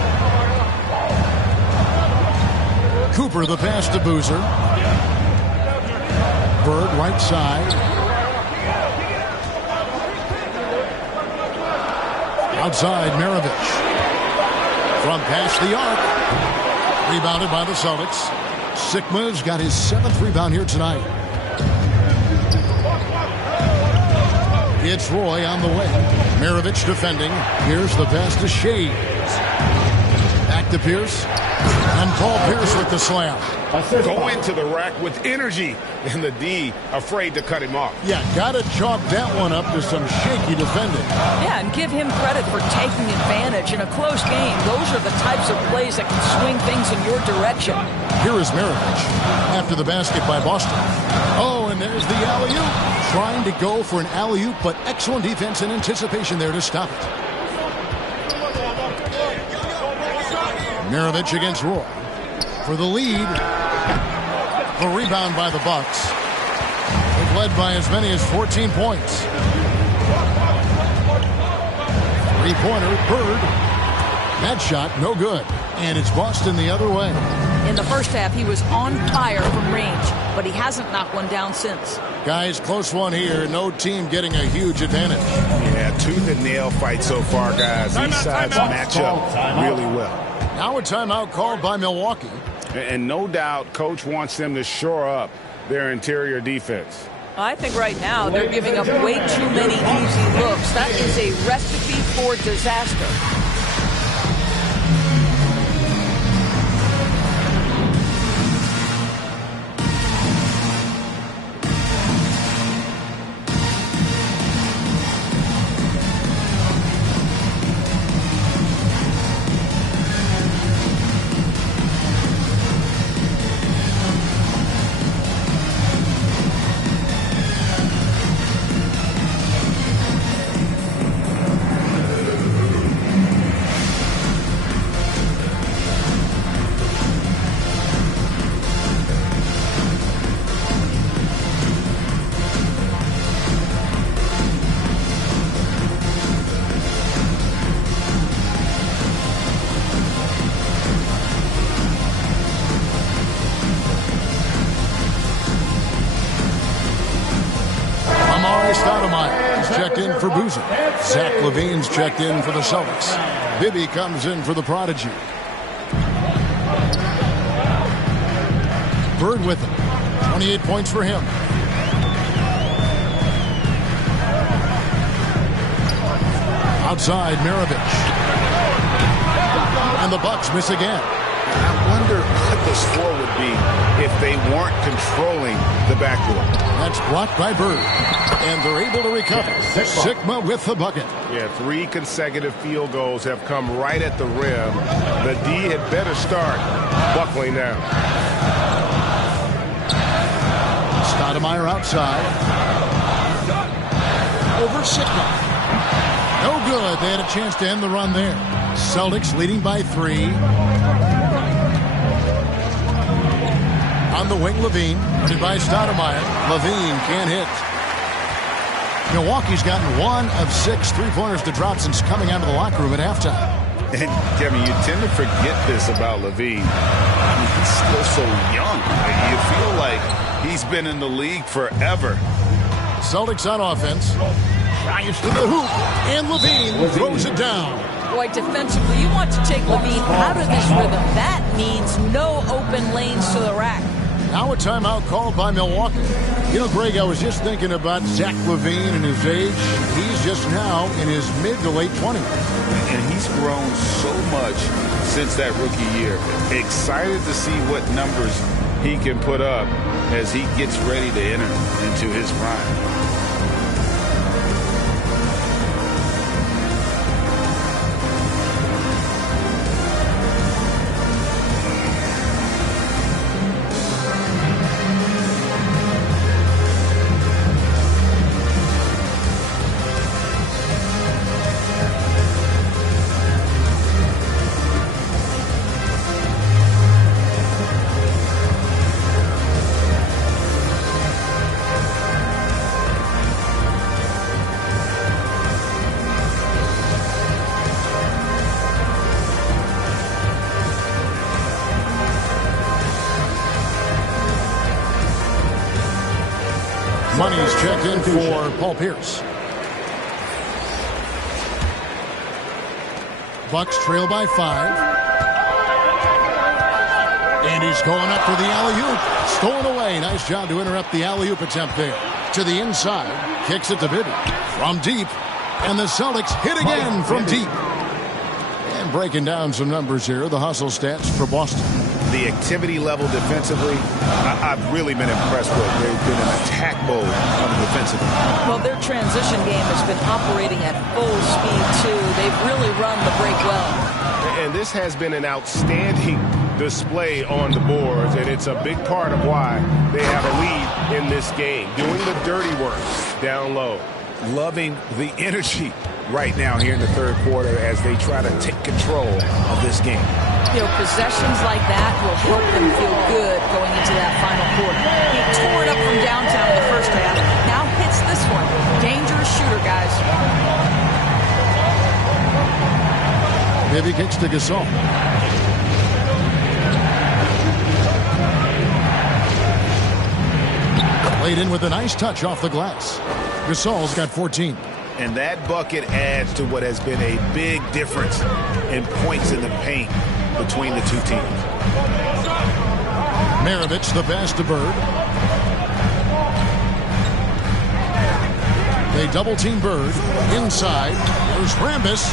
Cooper the pass to Boozer. Bird right side. Outside Maravich. From past the arc. Rebounded by the Celtics. Sikma's got his 7th rebound here tonight. It's Roy on the way. Maravich defending. Here's the pass to Shays. Back to Pierce. And Paul Pierce with the slam. Go into the rack with energy. And the D afraid to cut him off. Yeah, got to chalk that one up to some shaky defending. Yeah, and give him credit for taking advantage in a close game. Those are the types of plays that can swing things in your direction. Here is Maravich after the basket by Boston. Oh, and there's the alley-oop. Trying to go for an alley-oop, but excellent defense and anticipation there to stop it. Maravich against Roy for the lead. A rebound by the Bucks. They've led by as many as 14 points. Three-pointer, Bird. That shot, no good. And it's Boston the other way. In the first half, he was on fire from range, but he hasn't knocked one down since. Guys, close one here. No team getting a huge advantage. Yeah, tooth and nail fight so far, guys. These sides match up really well. Now a timeout called by Milwaukee. And no doubt, Coach wants them to shore up their interior defense. I think right now they're giving up way too many easy looks. That is a recipe for disaster. by Stoudemire. He's checked in for Boozer. Zach LaVine's checked in for the Celtics. Bibby comes in for the Prodigy. Bird with him. 28 points for him. Outside, Maravich. And the Bucks miss again. I wonder what the score would be if they weren't controlling the backcourt. That's blocked by Bird. And they're able to recover. Sigma with the bucket. Yeah, 3 consecutive field goals have come right at the rim. The D had better start buckling down. Stoudemire outside. Over Sigma. No good. They had a chance to end the run there. Celtics leading by 3. On the wing, Levine. Guarded by Stoudemire. Levine can't hit. Milwaukee's gotten 1 of 6 three-pointers to drop since coming out of the locker room at halftime. And Kevin, you tend to forget this about Levine. He's still so young. You feel like he's been in the league forever. Celtics on offense. Drives to the hoop. And Levine throws it down. Boy, defensively, you want to take Levine out of this rhythm. That means no open lanes to the rack. Now a timeout called by Milwaukee. You know, Greg, I was just thinking about Zach LaVine and his age. He's just now in his mid to late 20s. And he's grown so much since that rookie year. Excited to see what numbers he can put up as he gets ready to enter into his prime. Money's checked in for Paul Pierce. Bucks trail by 5. And he's going up for the alley-oop. Stolen away. Nice job to interrupt the alley-oop attempt there. To the inside. Kicks it to Bibby. From deep. And the Celtics hit again from deep. And breaking down some numbers here. The hustle stats for Boston. The activity level defensively, I've really been impressed with. They've been in attack mode on the defensive end. Well, their transition game has been operating at full speed, too. They've really run the break well. And this has been an outstanding display on the boards, and it's a big part of why they have a lead in this game. Doing the dirty work down low. Loving the energy right now here in the third quarter as they try to take control of this game. You know, possessions like that will help them feel good going into that final quarter. He tore it up from downtown in the first half. Now hits this one. Dangerous shooter, guys. Bibby kicks to Gasol. Played in with a nice touch off the glass. Gasol's got 14. And that bucket adds to what has been a big difference in points in the paint between the two teams. Maravich, the pass to Bird. They double-team Bird. Inside. There's Rambis.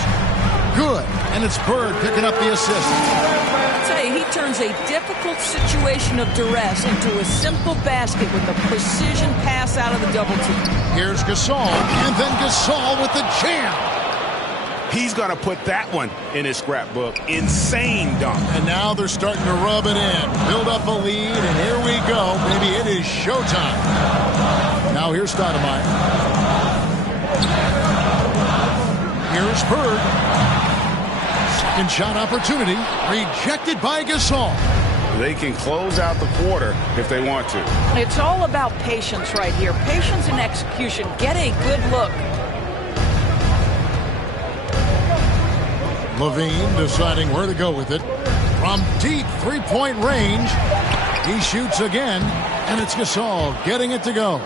Good. And it's Bird picking up the assist. I'll tell you, he turns a difficult situation of duress into a simple basket with a precision pass out of the double team. Here's Gasol. And then Gasol with the jam. He's going to put that one in his scrapbook. Insane dunk. And now they're starting to rub it in. Build up a lead, and here we go. Maybe it is showtime. Now here's Stoudemire. Here's Bird. Second shot opportunity. Rejected by Gasol. They can close out the quarter if they want to. It's all about patience right here. Patience and execution. Get a good look. Levine deciding where to go with it. From deep three-point range, he shoots again, and it's Gasol getting it to go.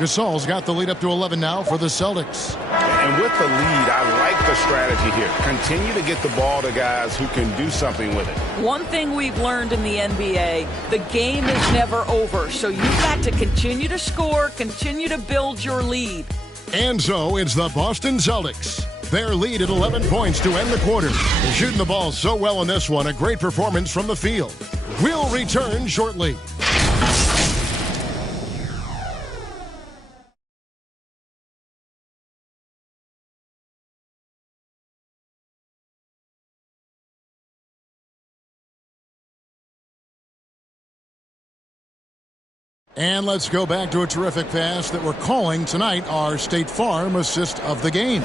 Gasol's got the lead up to 11 now for the Celtics. And with the lead, I like the strategy here. Continue to get the ball to guys who can do something with it. One thing we've learned in the NBA, the game is never over. So you've got to continue to score, continue to build your lead. And so it's the Boston Celtics. Their lead at 11 points to end the quarter. They're shooting the ball so well in this one. A great performance from the field. We'll return shortly. And let's go back to a terrific pass that we're calling tonight our State Farm assist of the game.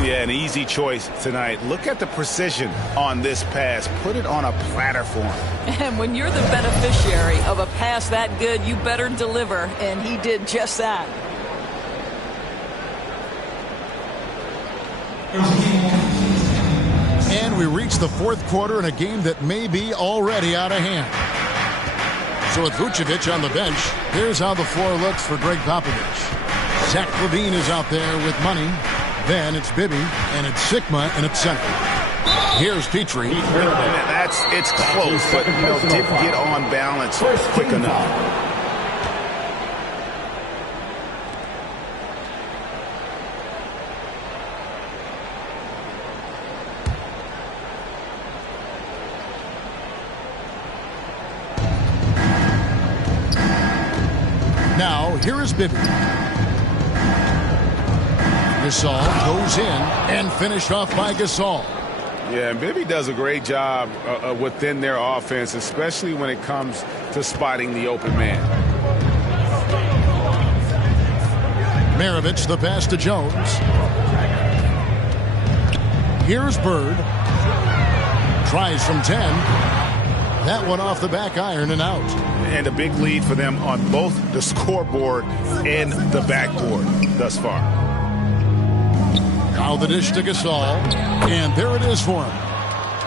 Yeah, an easy choice tonight. Look at the precision on this pass. Put it on a platter for him. And when you're the beneficiary of a pass that good, you better deliver. And he did just that. And we reach the fourth quarter in a game that may be already out of hand. So with Vucevic on the bench, here's how the floor looks for Greg Popovich. Zach LaVine is out there with money. Then it's Bibby, and it's Sigma, and it's center. Here's Petrie. It's close, but didn't get on balance quick enough. Now, here is Bibby. Gasol goes in and finished off by Gasol. Yeah, and Bibby does a great job within their offense, especially when it comes to spotting the open man. Maravich, the pass to Jones. Here's Bird. Tries from 10. That one off the back iron and out. And a big lead for them on both the scoreboard and the backboard thus far. Now the dish to Gasol. And there it is for him.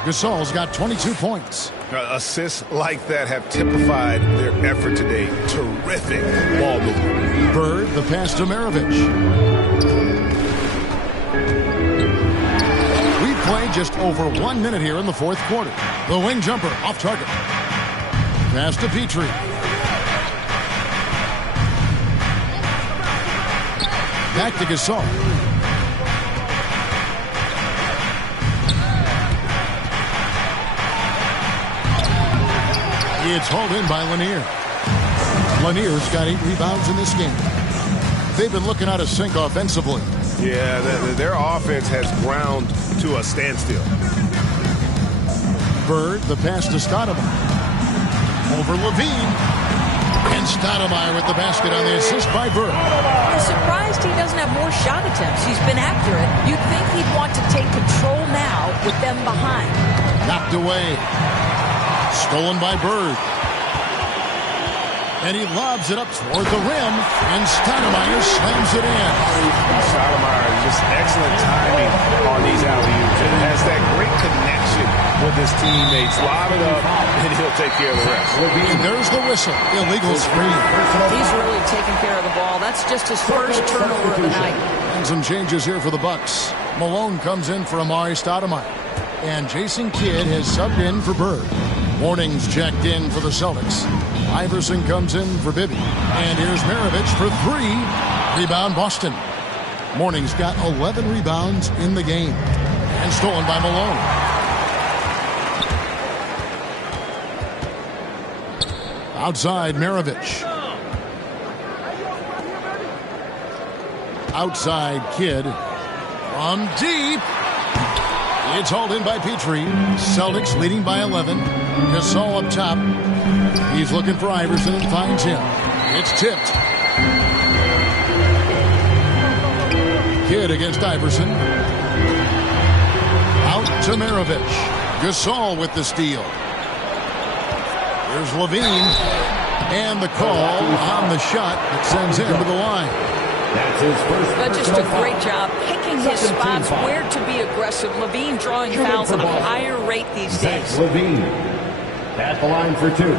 Gasol's got 22 points. Assists like that have typified their effort today. Terrific ball movement. Bird, the pass to Maravich. We've played just over 1 minute here in the fourth quarter. The wing jumper off target. Pass to Petrie. Back to Gasol. It's hauled in by Lanier. Lanier's got 8 rebounds in this game. They've been looking out of sync offensively. Yeah, their offense has ground to a standstill. Bird, the pass to Stoudemire. Over Levine. And Stoudemire with the basket on the assist by Bird. I'm surprised he doesn't have more shot attempts. He's been accurate. You'd think he'd want to take control now with them behind. Knocked away. Stolen by Bird. And he lobs it up toward the rim. And Stoudemire slams it in. Stoudemire, just excellent timing on these alley-oops. And has that great connection with his teammates. Lob it up, and he'll take care of the rest. And there's the whistle. Illegal screen. He's really taking care of the ball. That's just his first turnover of the night. And some changes here for the Bucks. Malone comes in for Amari Stoudemire. And Jason Kidd has subbed in for Bird. Warnings checked in for the Celtics. Iverson comes in for Bibby. And here's Maravich for 3. Rebound Boston. Morning's got 11 rebounds in the game. And stolen by Malone. Outside Maravich. Outside Kidd. From deep. It's hauled in by Petrie. Celtics leading by 11. Gasol up top. He's looking for Iverson and finds him. It's tipped. Kidd against Iverson. Out to Maravich. Gasol with the steal. There's Levine. And the call on the shot that sends him to the line. That's his first. But just a great job picking his spots where to be aggressive. Levine drawing fouls at a higher rate these days. Levine at the line for 2.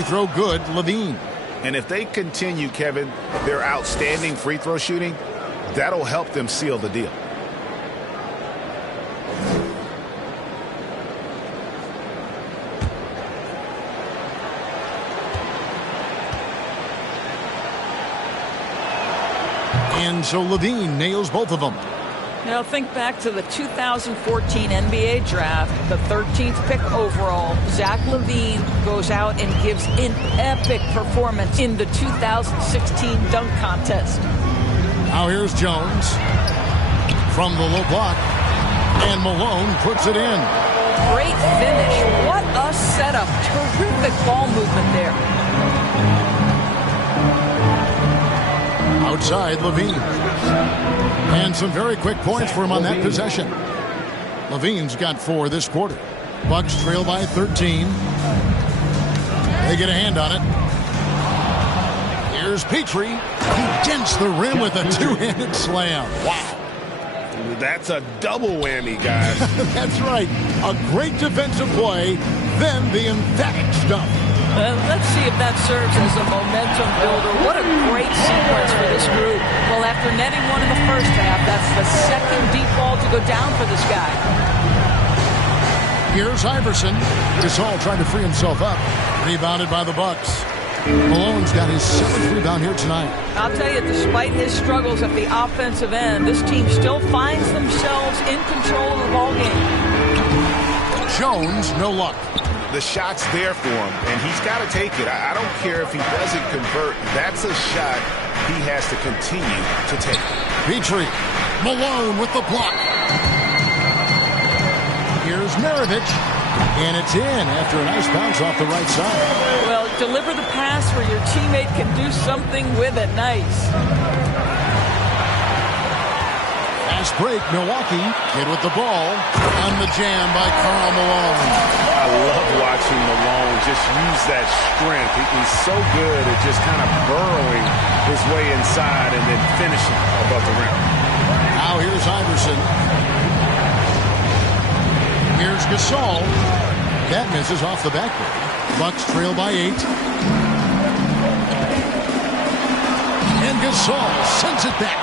Free throw good, Levine. And if they continue, Kevin, their outstanding free throw shooting, that'll help them seal the deal. And so Levine nails both of them. Now think back to the 2014 NBA draft, the 13th pick overall. Zach LaVine goes out and gives an epic performance in the 2016 dunk contest. Now here's Jones from the low block, and Malone puts it in. Great finish. What a setup. Terrific ball movement there. Outside, Levine. And some very quick points for him on that possession. Levine's got 4 this quarter. Bucks trail by 13. They get a hand on it. Here's Petrie. He dents the rim with a two-handed slam. Wow. That's a double whammy, guys. That's right. A great defensive play, then the emphatic stuff. Let's see if that serves as a momentum builder. What a great sequence for this group. Well, after netting one in the first half, that's the second deep ball to go down for this guy. Here's Iverson. Gasol trying to free himself up. Rebounded by the Bucks. Malone's got his 7th rebound here tonight. I'll tell you, despite his struggles at the offensive end, this team still finds themselves in control of the ball game. Jones, no luck. The shot's there for him, and he's got to take it. I don't care if he doesn't convert. That's a shot he has to continue to take. Petrie. Malone with the block. Here's Maravich. And it's in after a nice bounce off the right side. Well, deliver the pass where your teammate can do something with it. Nice. Fast break, Milwaukee. Hit with the ball. On the jam by Karl Malone. I love watching Malone just use that strength. He's so good at just kind of burrowing his way inside and then finishing above the rim. Now here's Iverson. Here's Gasol. That misses off the backboard. Bucks trail by 8. And Gasol sends it back.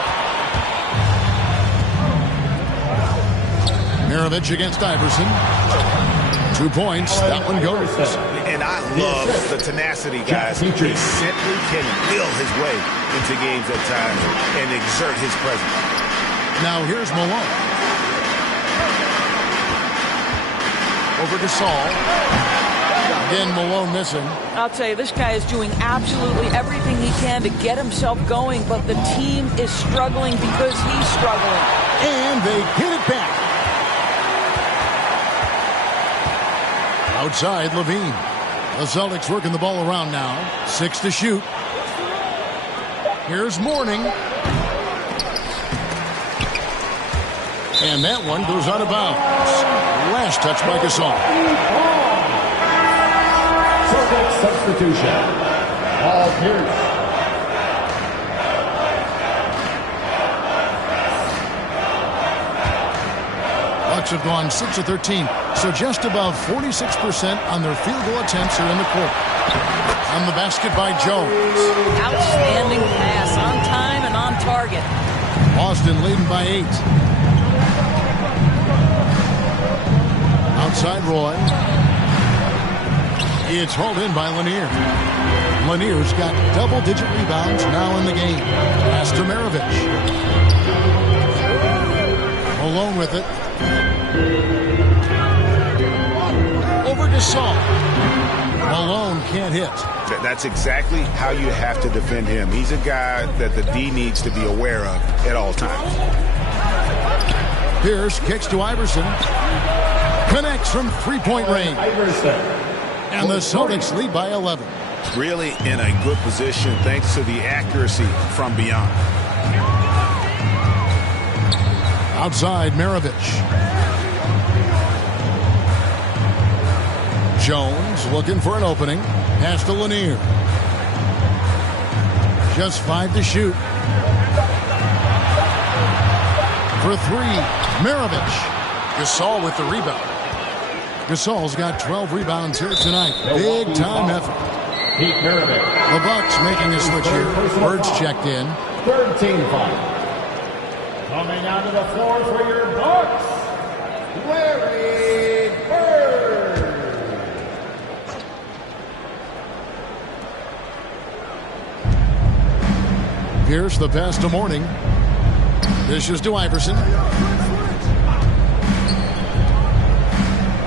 Maravich against Iverson. 2 points. That one goes. And I love the tenacity, guys. He simply can will his way into games at times and exert his presence. Now here's Malone. Over to Saul. Again, Malone missing. I'll tell you, this guy is doing absolutely everything he can to get himself going, but the team is struggling because he's struggling. And they get it back. Outside, Levine. The Celtics working the ball around now. 6 to shoot. Here's Mourning. And that one goes out of bounds. Last touch by Gasol. Substitution. Paul Pierce. Bucks have gone 6 of 13, so just about 46% on their field goal attempts are in the court. On the basket by Jones. Outstanding pass, on time and on target. Boston leading by 8. Outside Roy. It's hauled in by Lanier. Lanier's got double-digit rebounds now in the game. Pass to Maravich. Malone with it. Over to Saul. Malone can't hit. That's exactly how you have to defend him. He's a guy that the D needs to be aware of at all times. Pierce kicks to Iverson. Connects from three-point range. And the Celtics lead by 11. Really in a good position thanks to the accuracy from beyond. Outside, Maravich. Jones looking for an opening. Pass to Lanier. Just 5 to shoot. For 3, Maravich. Gasol with the rebound. Gasol's got 12 rebounds here tonight. Big time effort. The Bucks making a switch here. Bird's checked in. Third team foul. Coming onto the floor for your Bucks, Larry Bird. Pierce the pass to Mourning. Dishes to Iverson.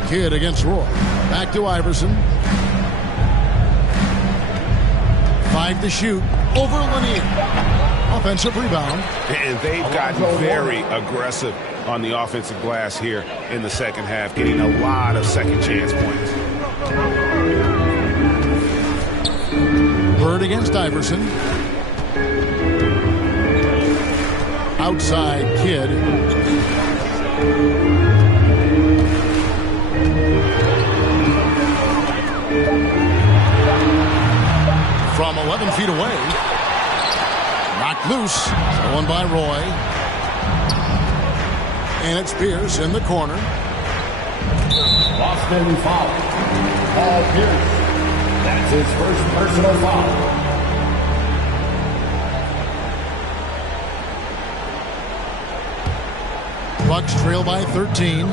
Kidd against Roy. Back to Iverson. 5 to shoot. Over Lanier. Offensive rebound. And they've gotten very aggressive on the offensive glass here in the second half, getting a lot of second chance points. Bird against Iverson. Outside Kidd. From 11 feet away. Knocked loose. Stolen by Roy. And it's Pierce in the corner. Boston foul. Paul Pierce. That's his first personal foul. Bucks trail by 13.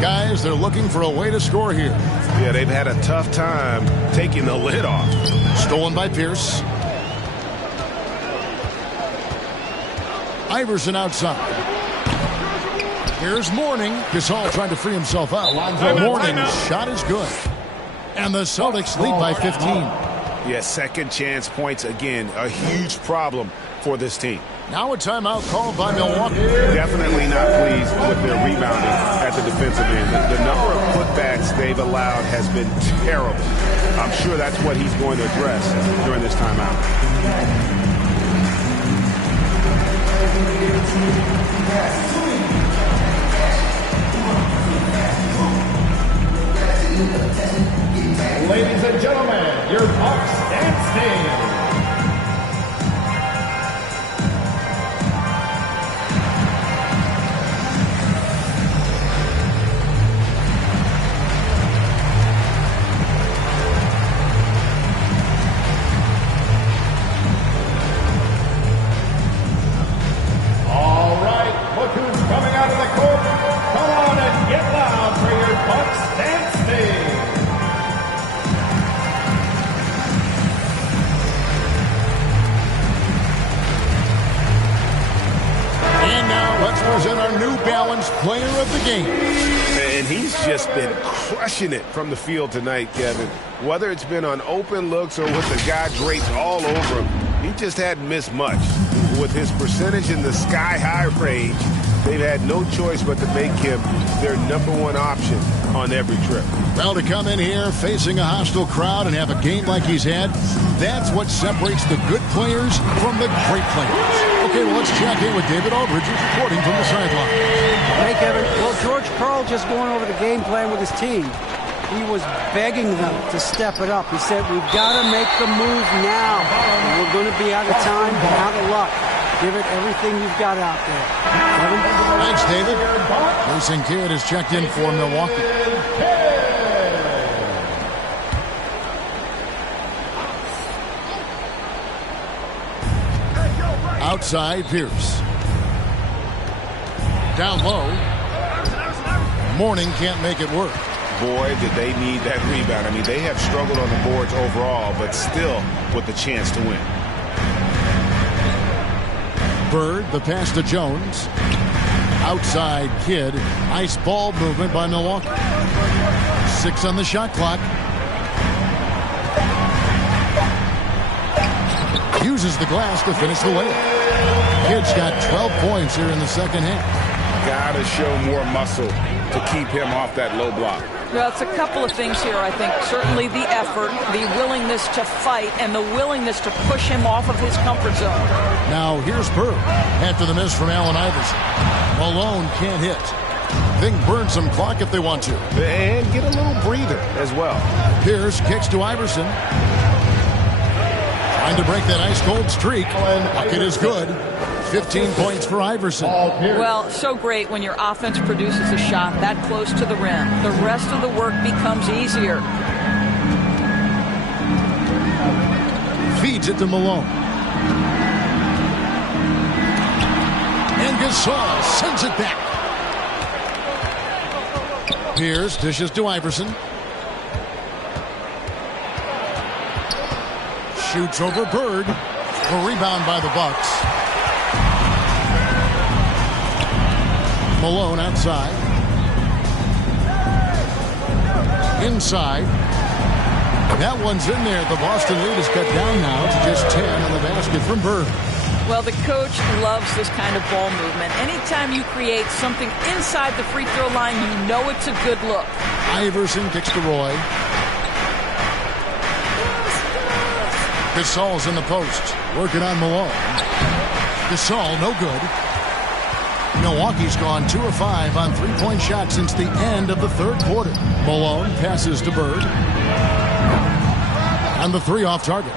Guys, they're looking for a way to score here. Yeah, they've had a tough time taking the lid off. Stolen by Pierce. Iverson outside. Here's Mourning. Gasol trying to free himself out. Mourning's shot is good. And the Celtics lead by 15. Yeah, second chance points again. A huge problem for this team. Now a timeout called by Milwaukee. Definitely not pleased with their rebounding at the defensive end. The number of putbacks they've allowed has been terrible. I'm sure that's what he's going to address during this timeout. Ladies and gentlemen, your Bucks dancing. Player of the game. And he's just been crushing it from the field tonight, Kevin. Whether it's been on open looks or with the guy draped all over him, he just hadn't missed much. With his percentage in the sky-high range, they've had no choice but to make him their #1 option on every trip. Well, to come in here facing a hostile crowd and have a game like he's had, that's what separates the good players from the great players. Okay, well, let's check in with David Aldridge reporting from the sideline. Hey, Kevin. Well, George Karl just going over the game plan with his team. He was begging them to step it up. He said, we've got to make the move now. We're going to be out of time and out of luck. Give it everything you've got out there. Kevin? Thanks, David. Jason Kidd has checked in for Milwaukee. Outside, Pierce. Down low. Mourning can't make it work. Boy, did they need that rebound. I mean, they have struggled on the boards overall, but still with the chance to win. Bird, the pass to Jones. Outside, Kidd. Nice ball movement by Milwaukee. 6 on the shot clock. Uses the glass to finish the layup. Kidd's got 12 points here in the second half. Gotta show more muscle to keep him off that low block. Well, it's a couple of things here, I think. Certainly the effort, the willingness to fight, and the willingness to push him off of his comfort zone. Now here's Bird after the miss from Allen Iverson. Malone can't hit. They can burn some clock if they want to. And get a little breather as well. Pierce kicks to Iverson. Trying to break that ice-cold streak. Bucket is good. 15 points for Iverson. Well, so great when your offense produces a shot that close to the rim. The rest of the work becomes easier. Feeds it to Malone. And Gasol sends it back. Pierce dishes to Iverson. Shoots over Bird. A rebound by the Bucks. Malone outside. Inside. That one's in there. The Boston lead is cut down now to just 10 on the basket from Bird. Well, the coach loves this kind of ball movement. Anytime you create something inside the free throw line, you know it's a good look. Iverson kicks to Roy. Gasol's in the post. Working on Malone. Gasol, no good. Milwaukee's gone 2 of 5 on three-point shots since the end of the third quarter. Malone passes to Bird. And the three off target.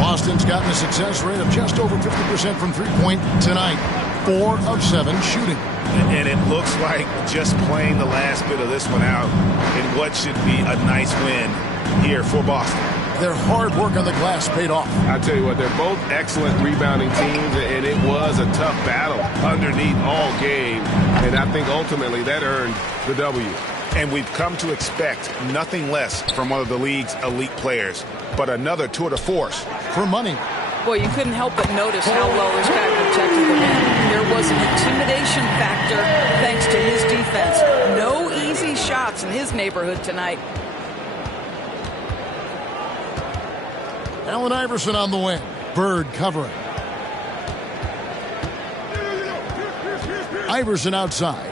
Boston's gotten a success rate of just over 50% from three-point tonight. 4 of 7 shooting. And it looks like just playing the last bit of this one out in what should be a nice win here for Boston. Their hard work on the glass paid off. I tell you what, they're both excellent rebounding teams, and it was a tough battle underneath all game. And I think ultimately that earned the W. And we've come to expect nothing less from one of the league's elite players, but another tour de force. For money. Boy, you couldn't help but notice how well this guy protected the rim. There was an intimidation factor thanks to his defense. No easy shots in his neighborhood tonight. Allen Iverson on the wing. Bird covering. Iverson outside.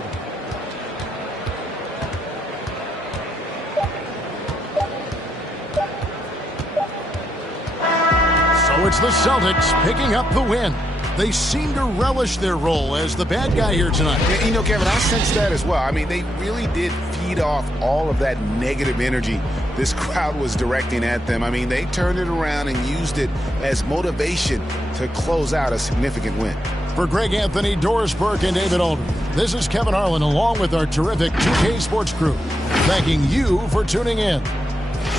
So it's the Celtics picking up the win. They seem to relish their role as the bad guy here tonight. Yeah, you know, Kevin, I sense that as well. I mean, they really did feed off all of that negative energy this crowd was directing at them. I mean, they turned it around and used it as motivation to close out a significant win. For Greg Anthony, Doris Burke, and David Aldridge, this is Kevin Harlan along with our terrific 2K Sports crew, thanking you for tuning in.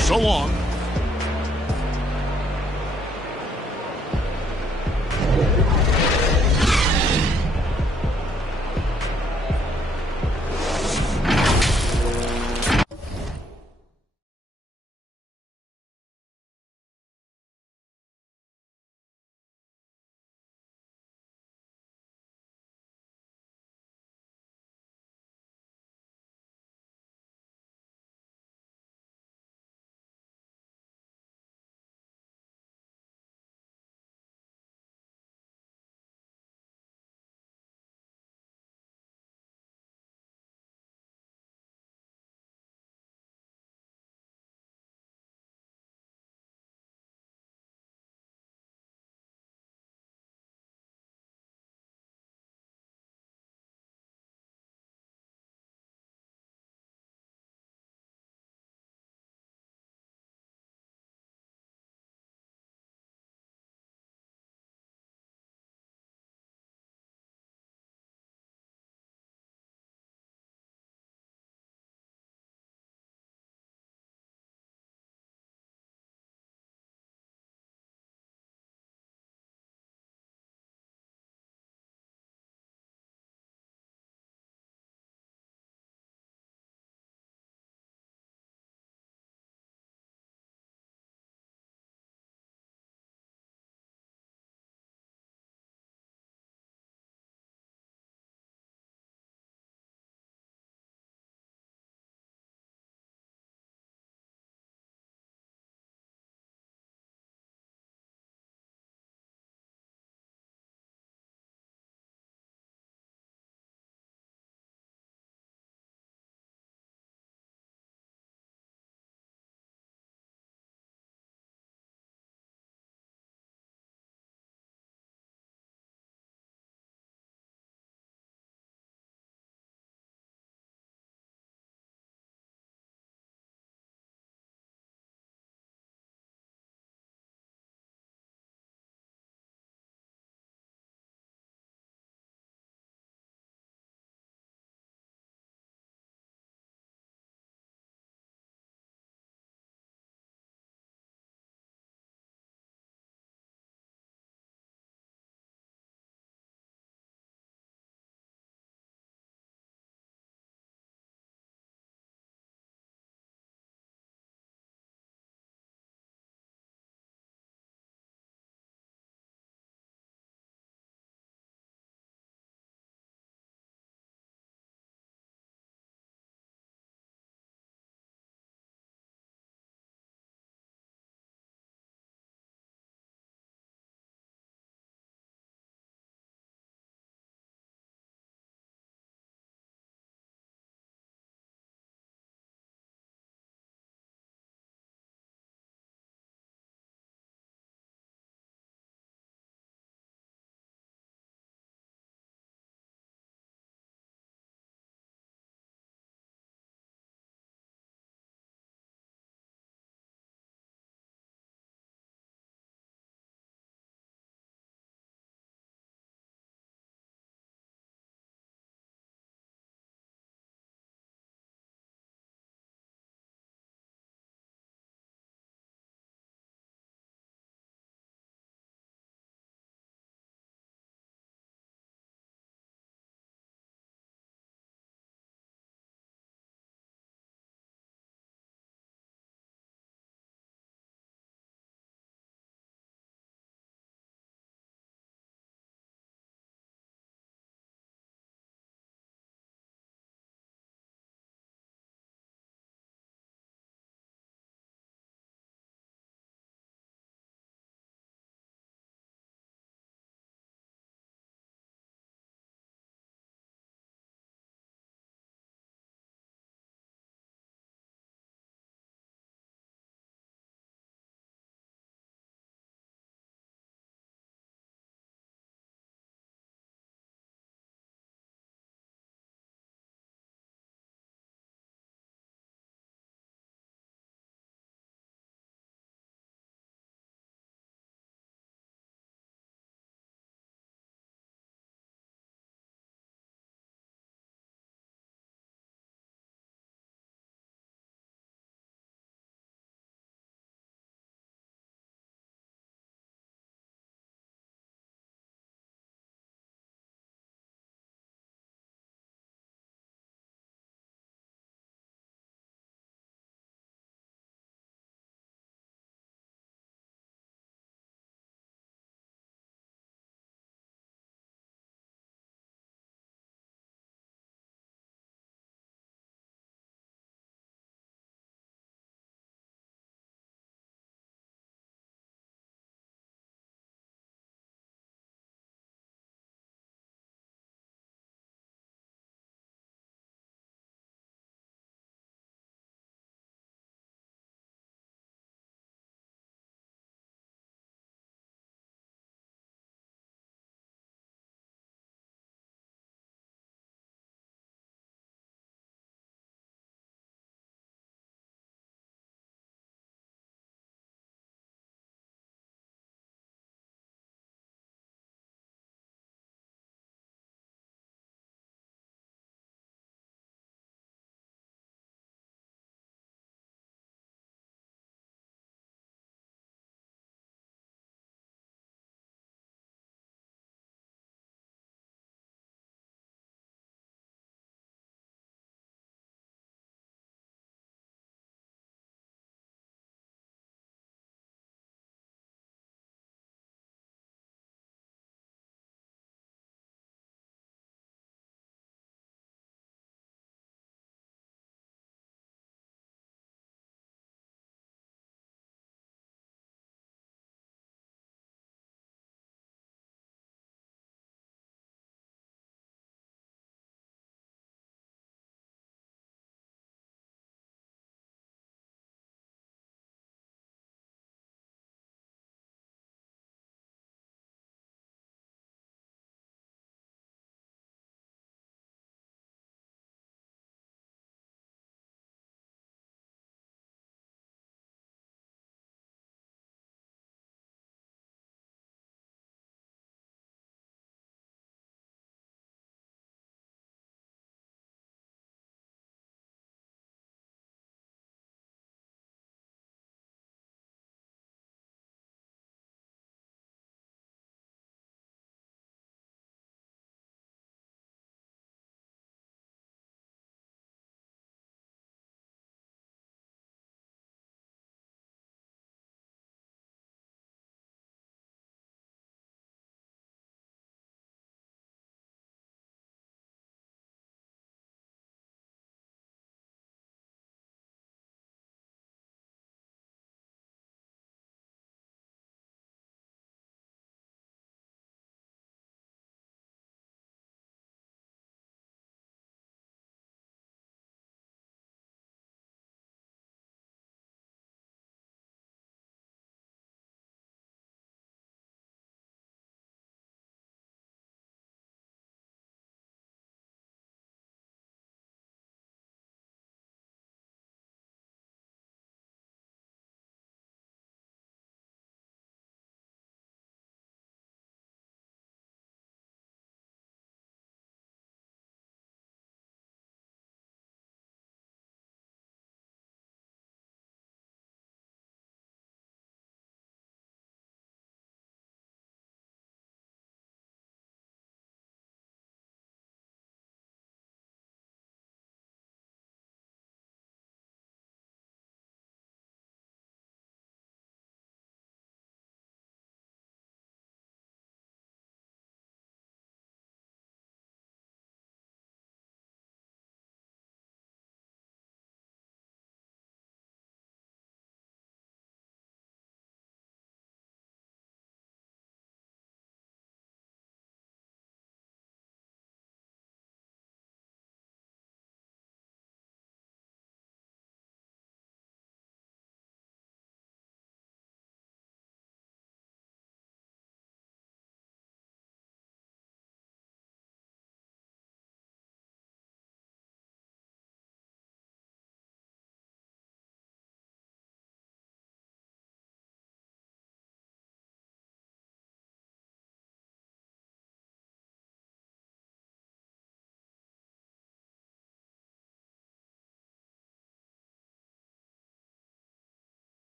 So long.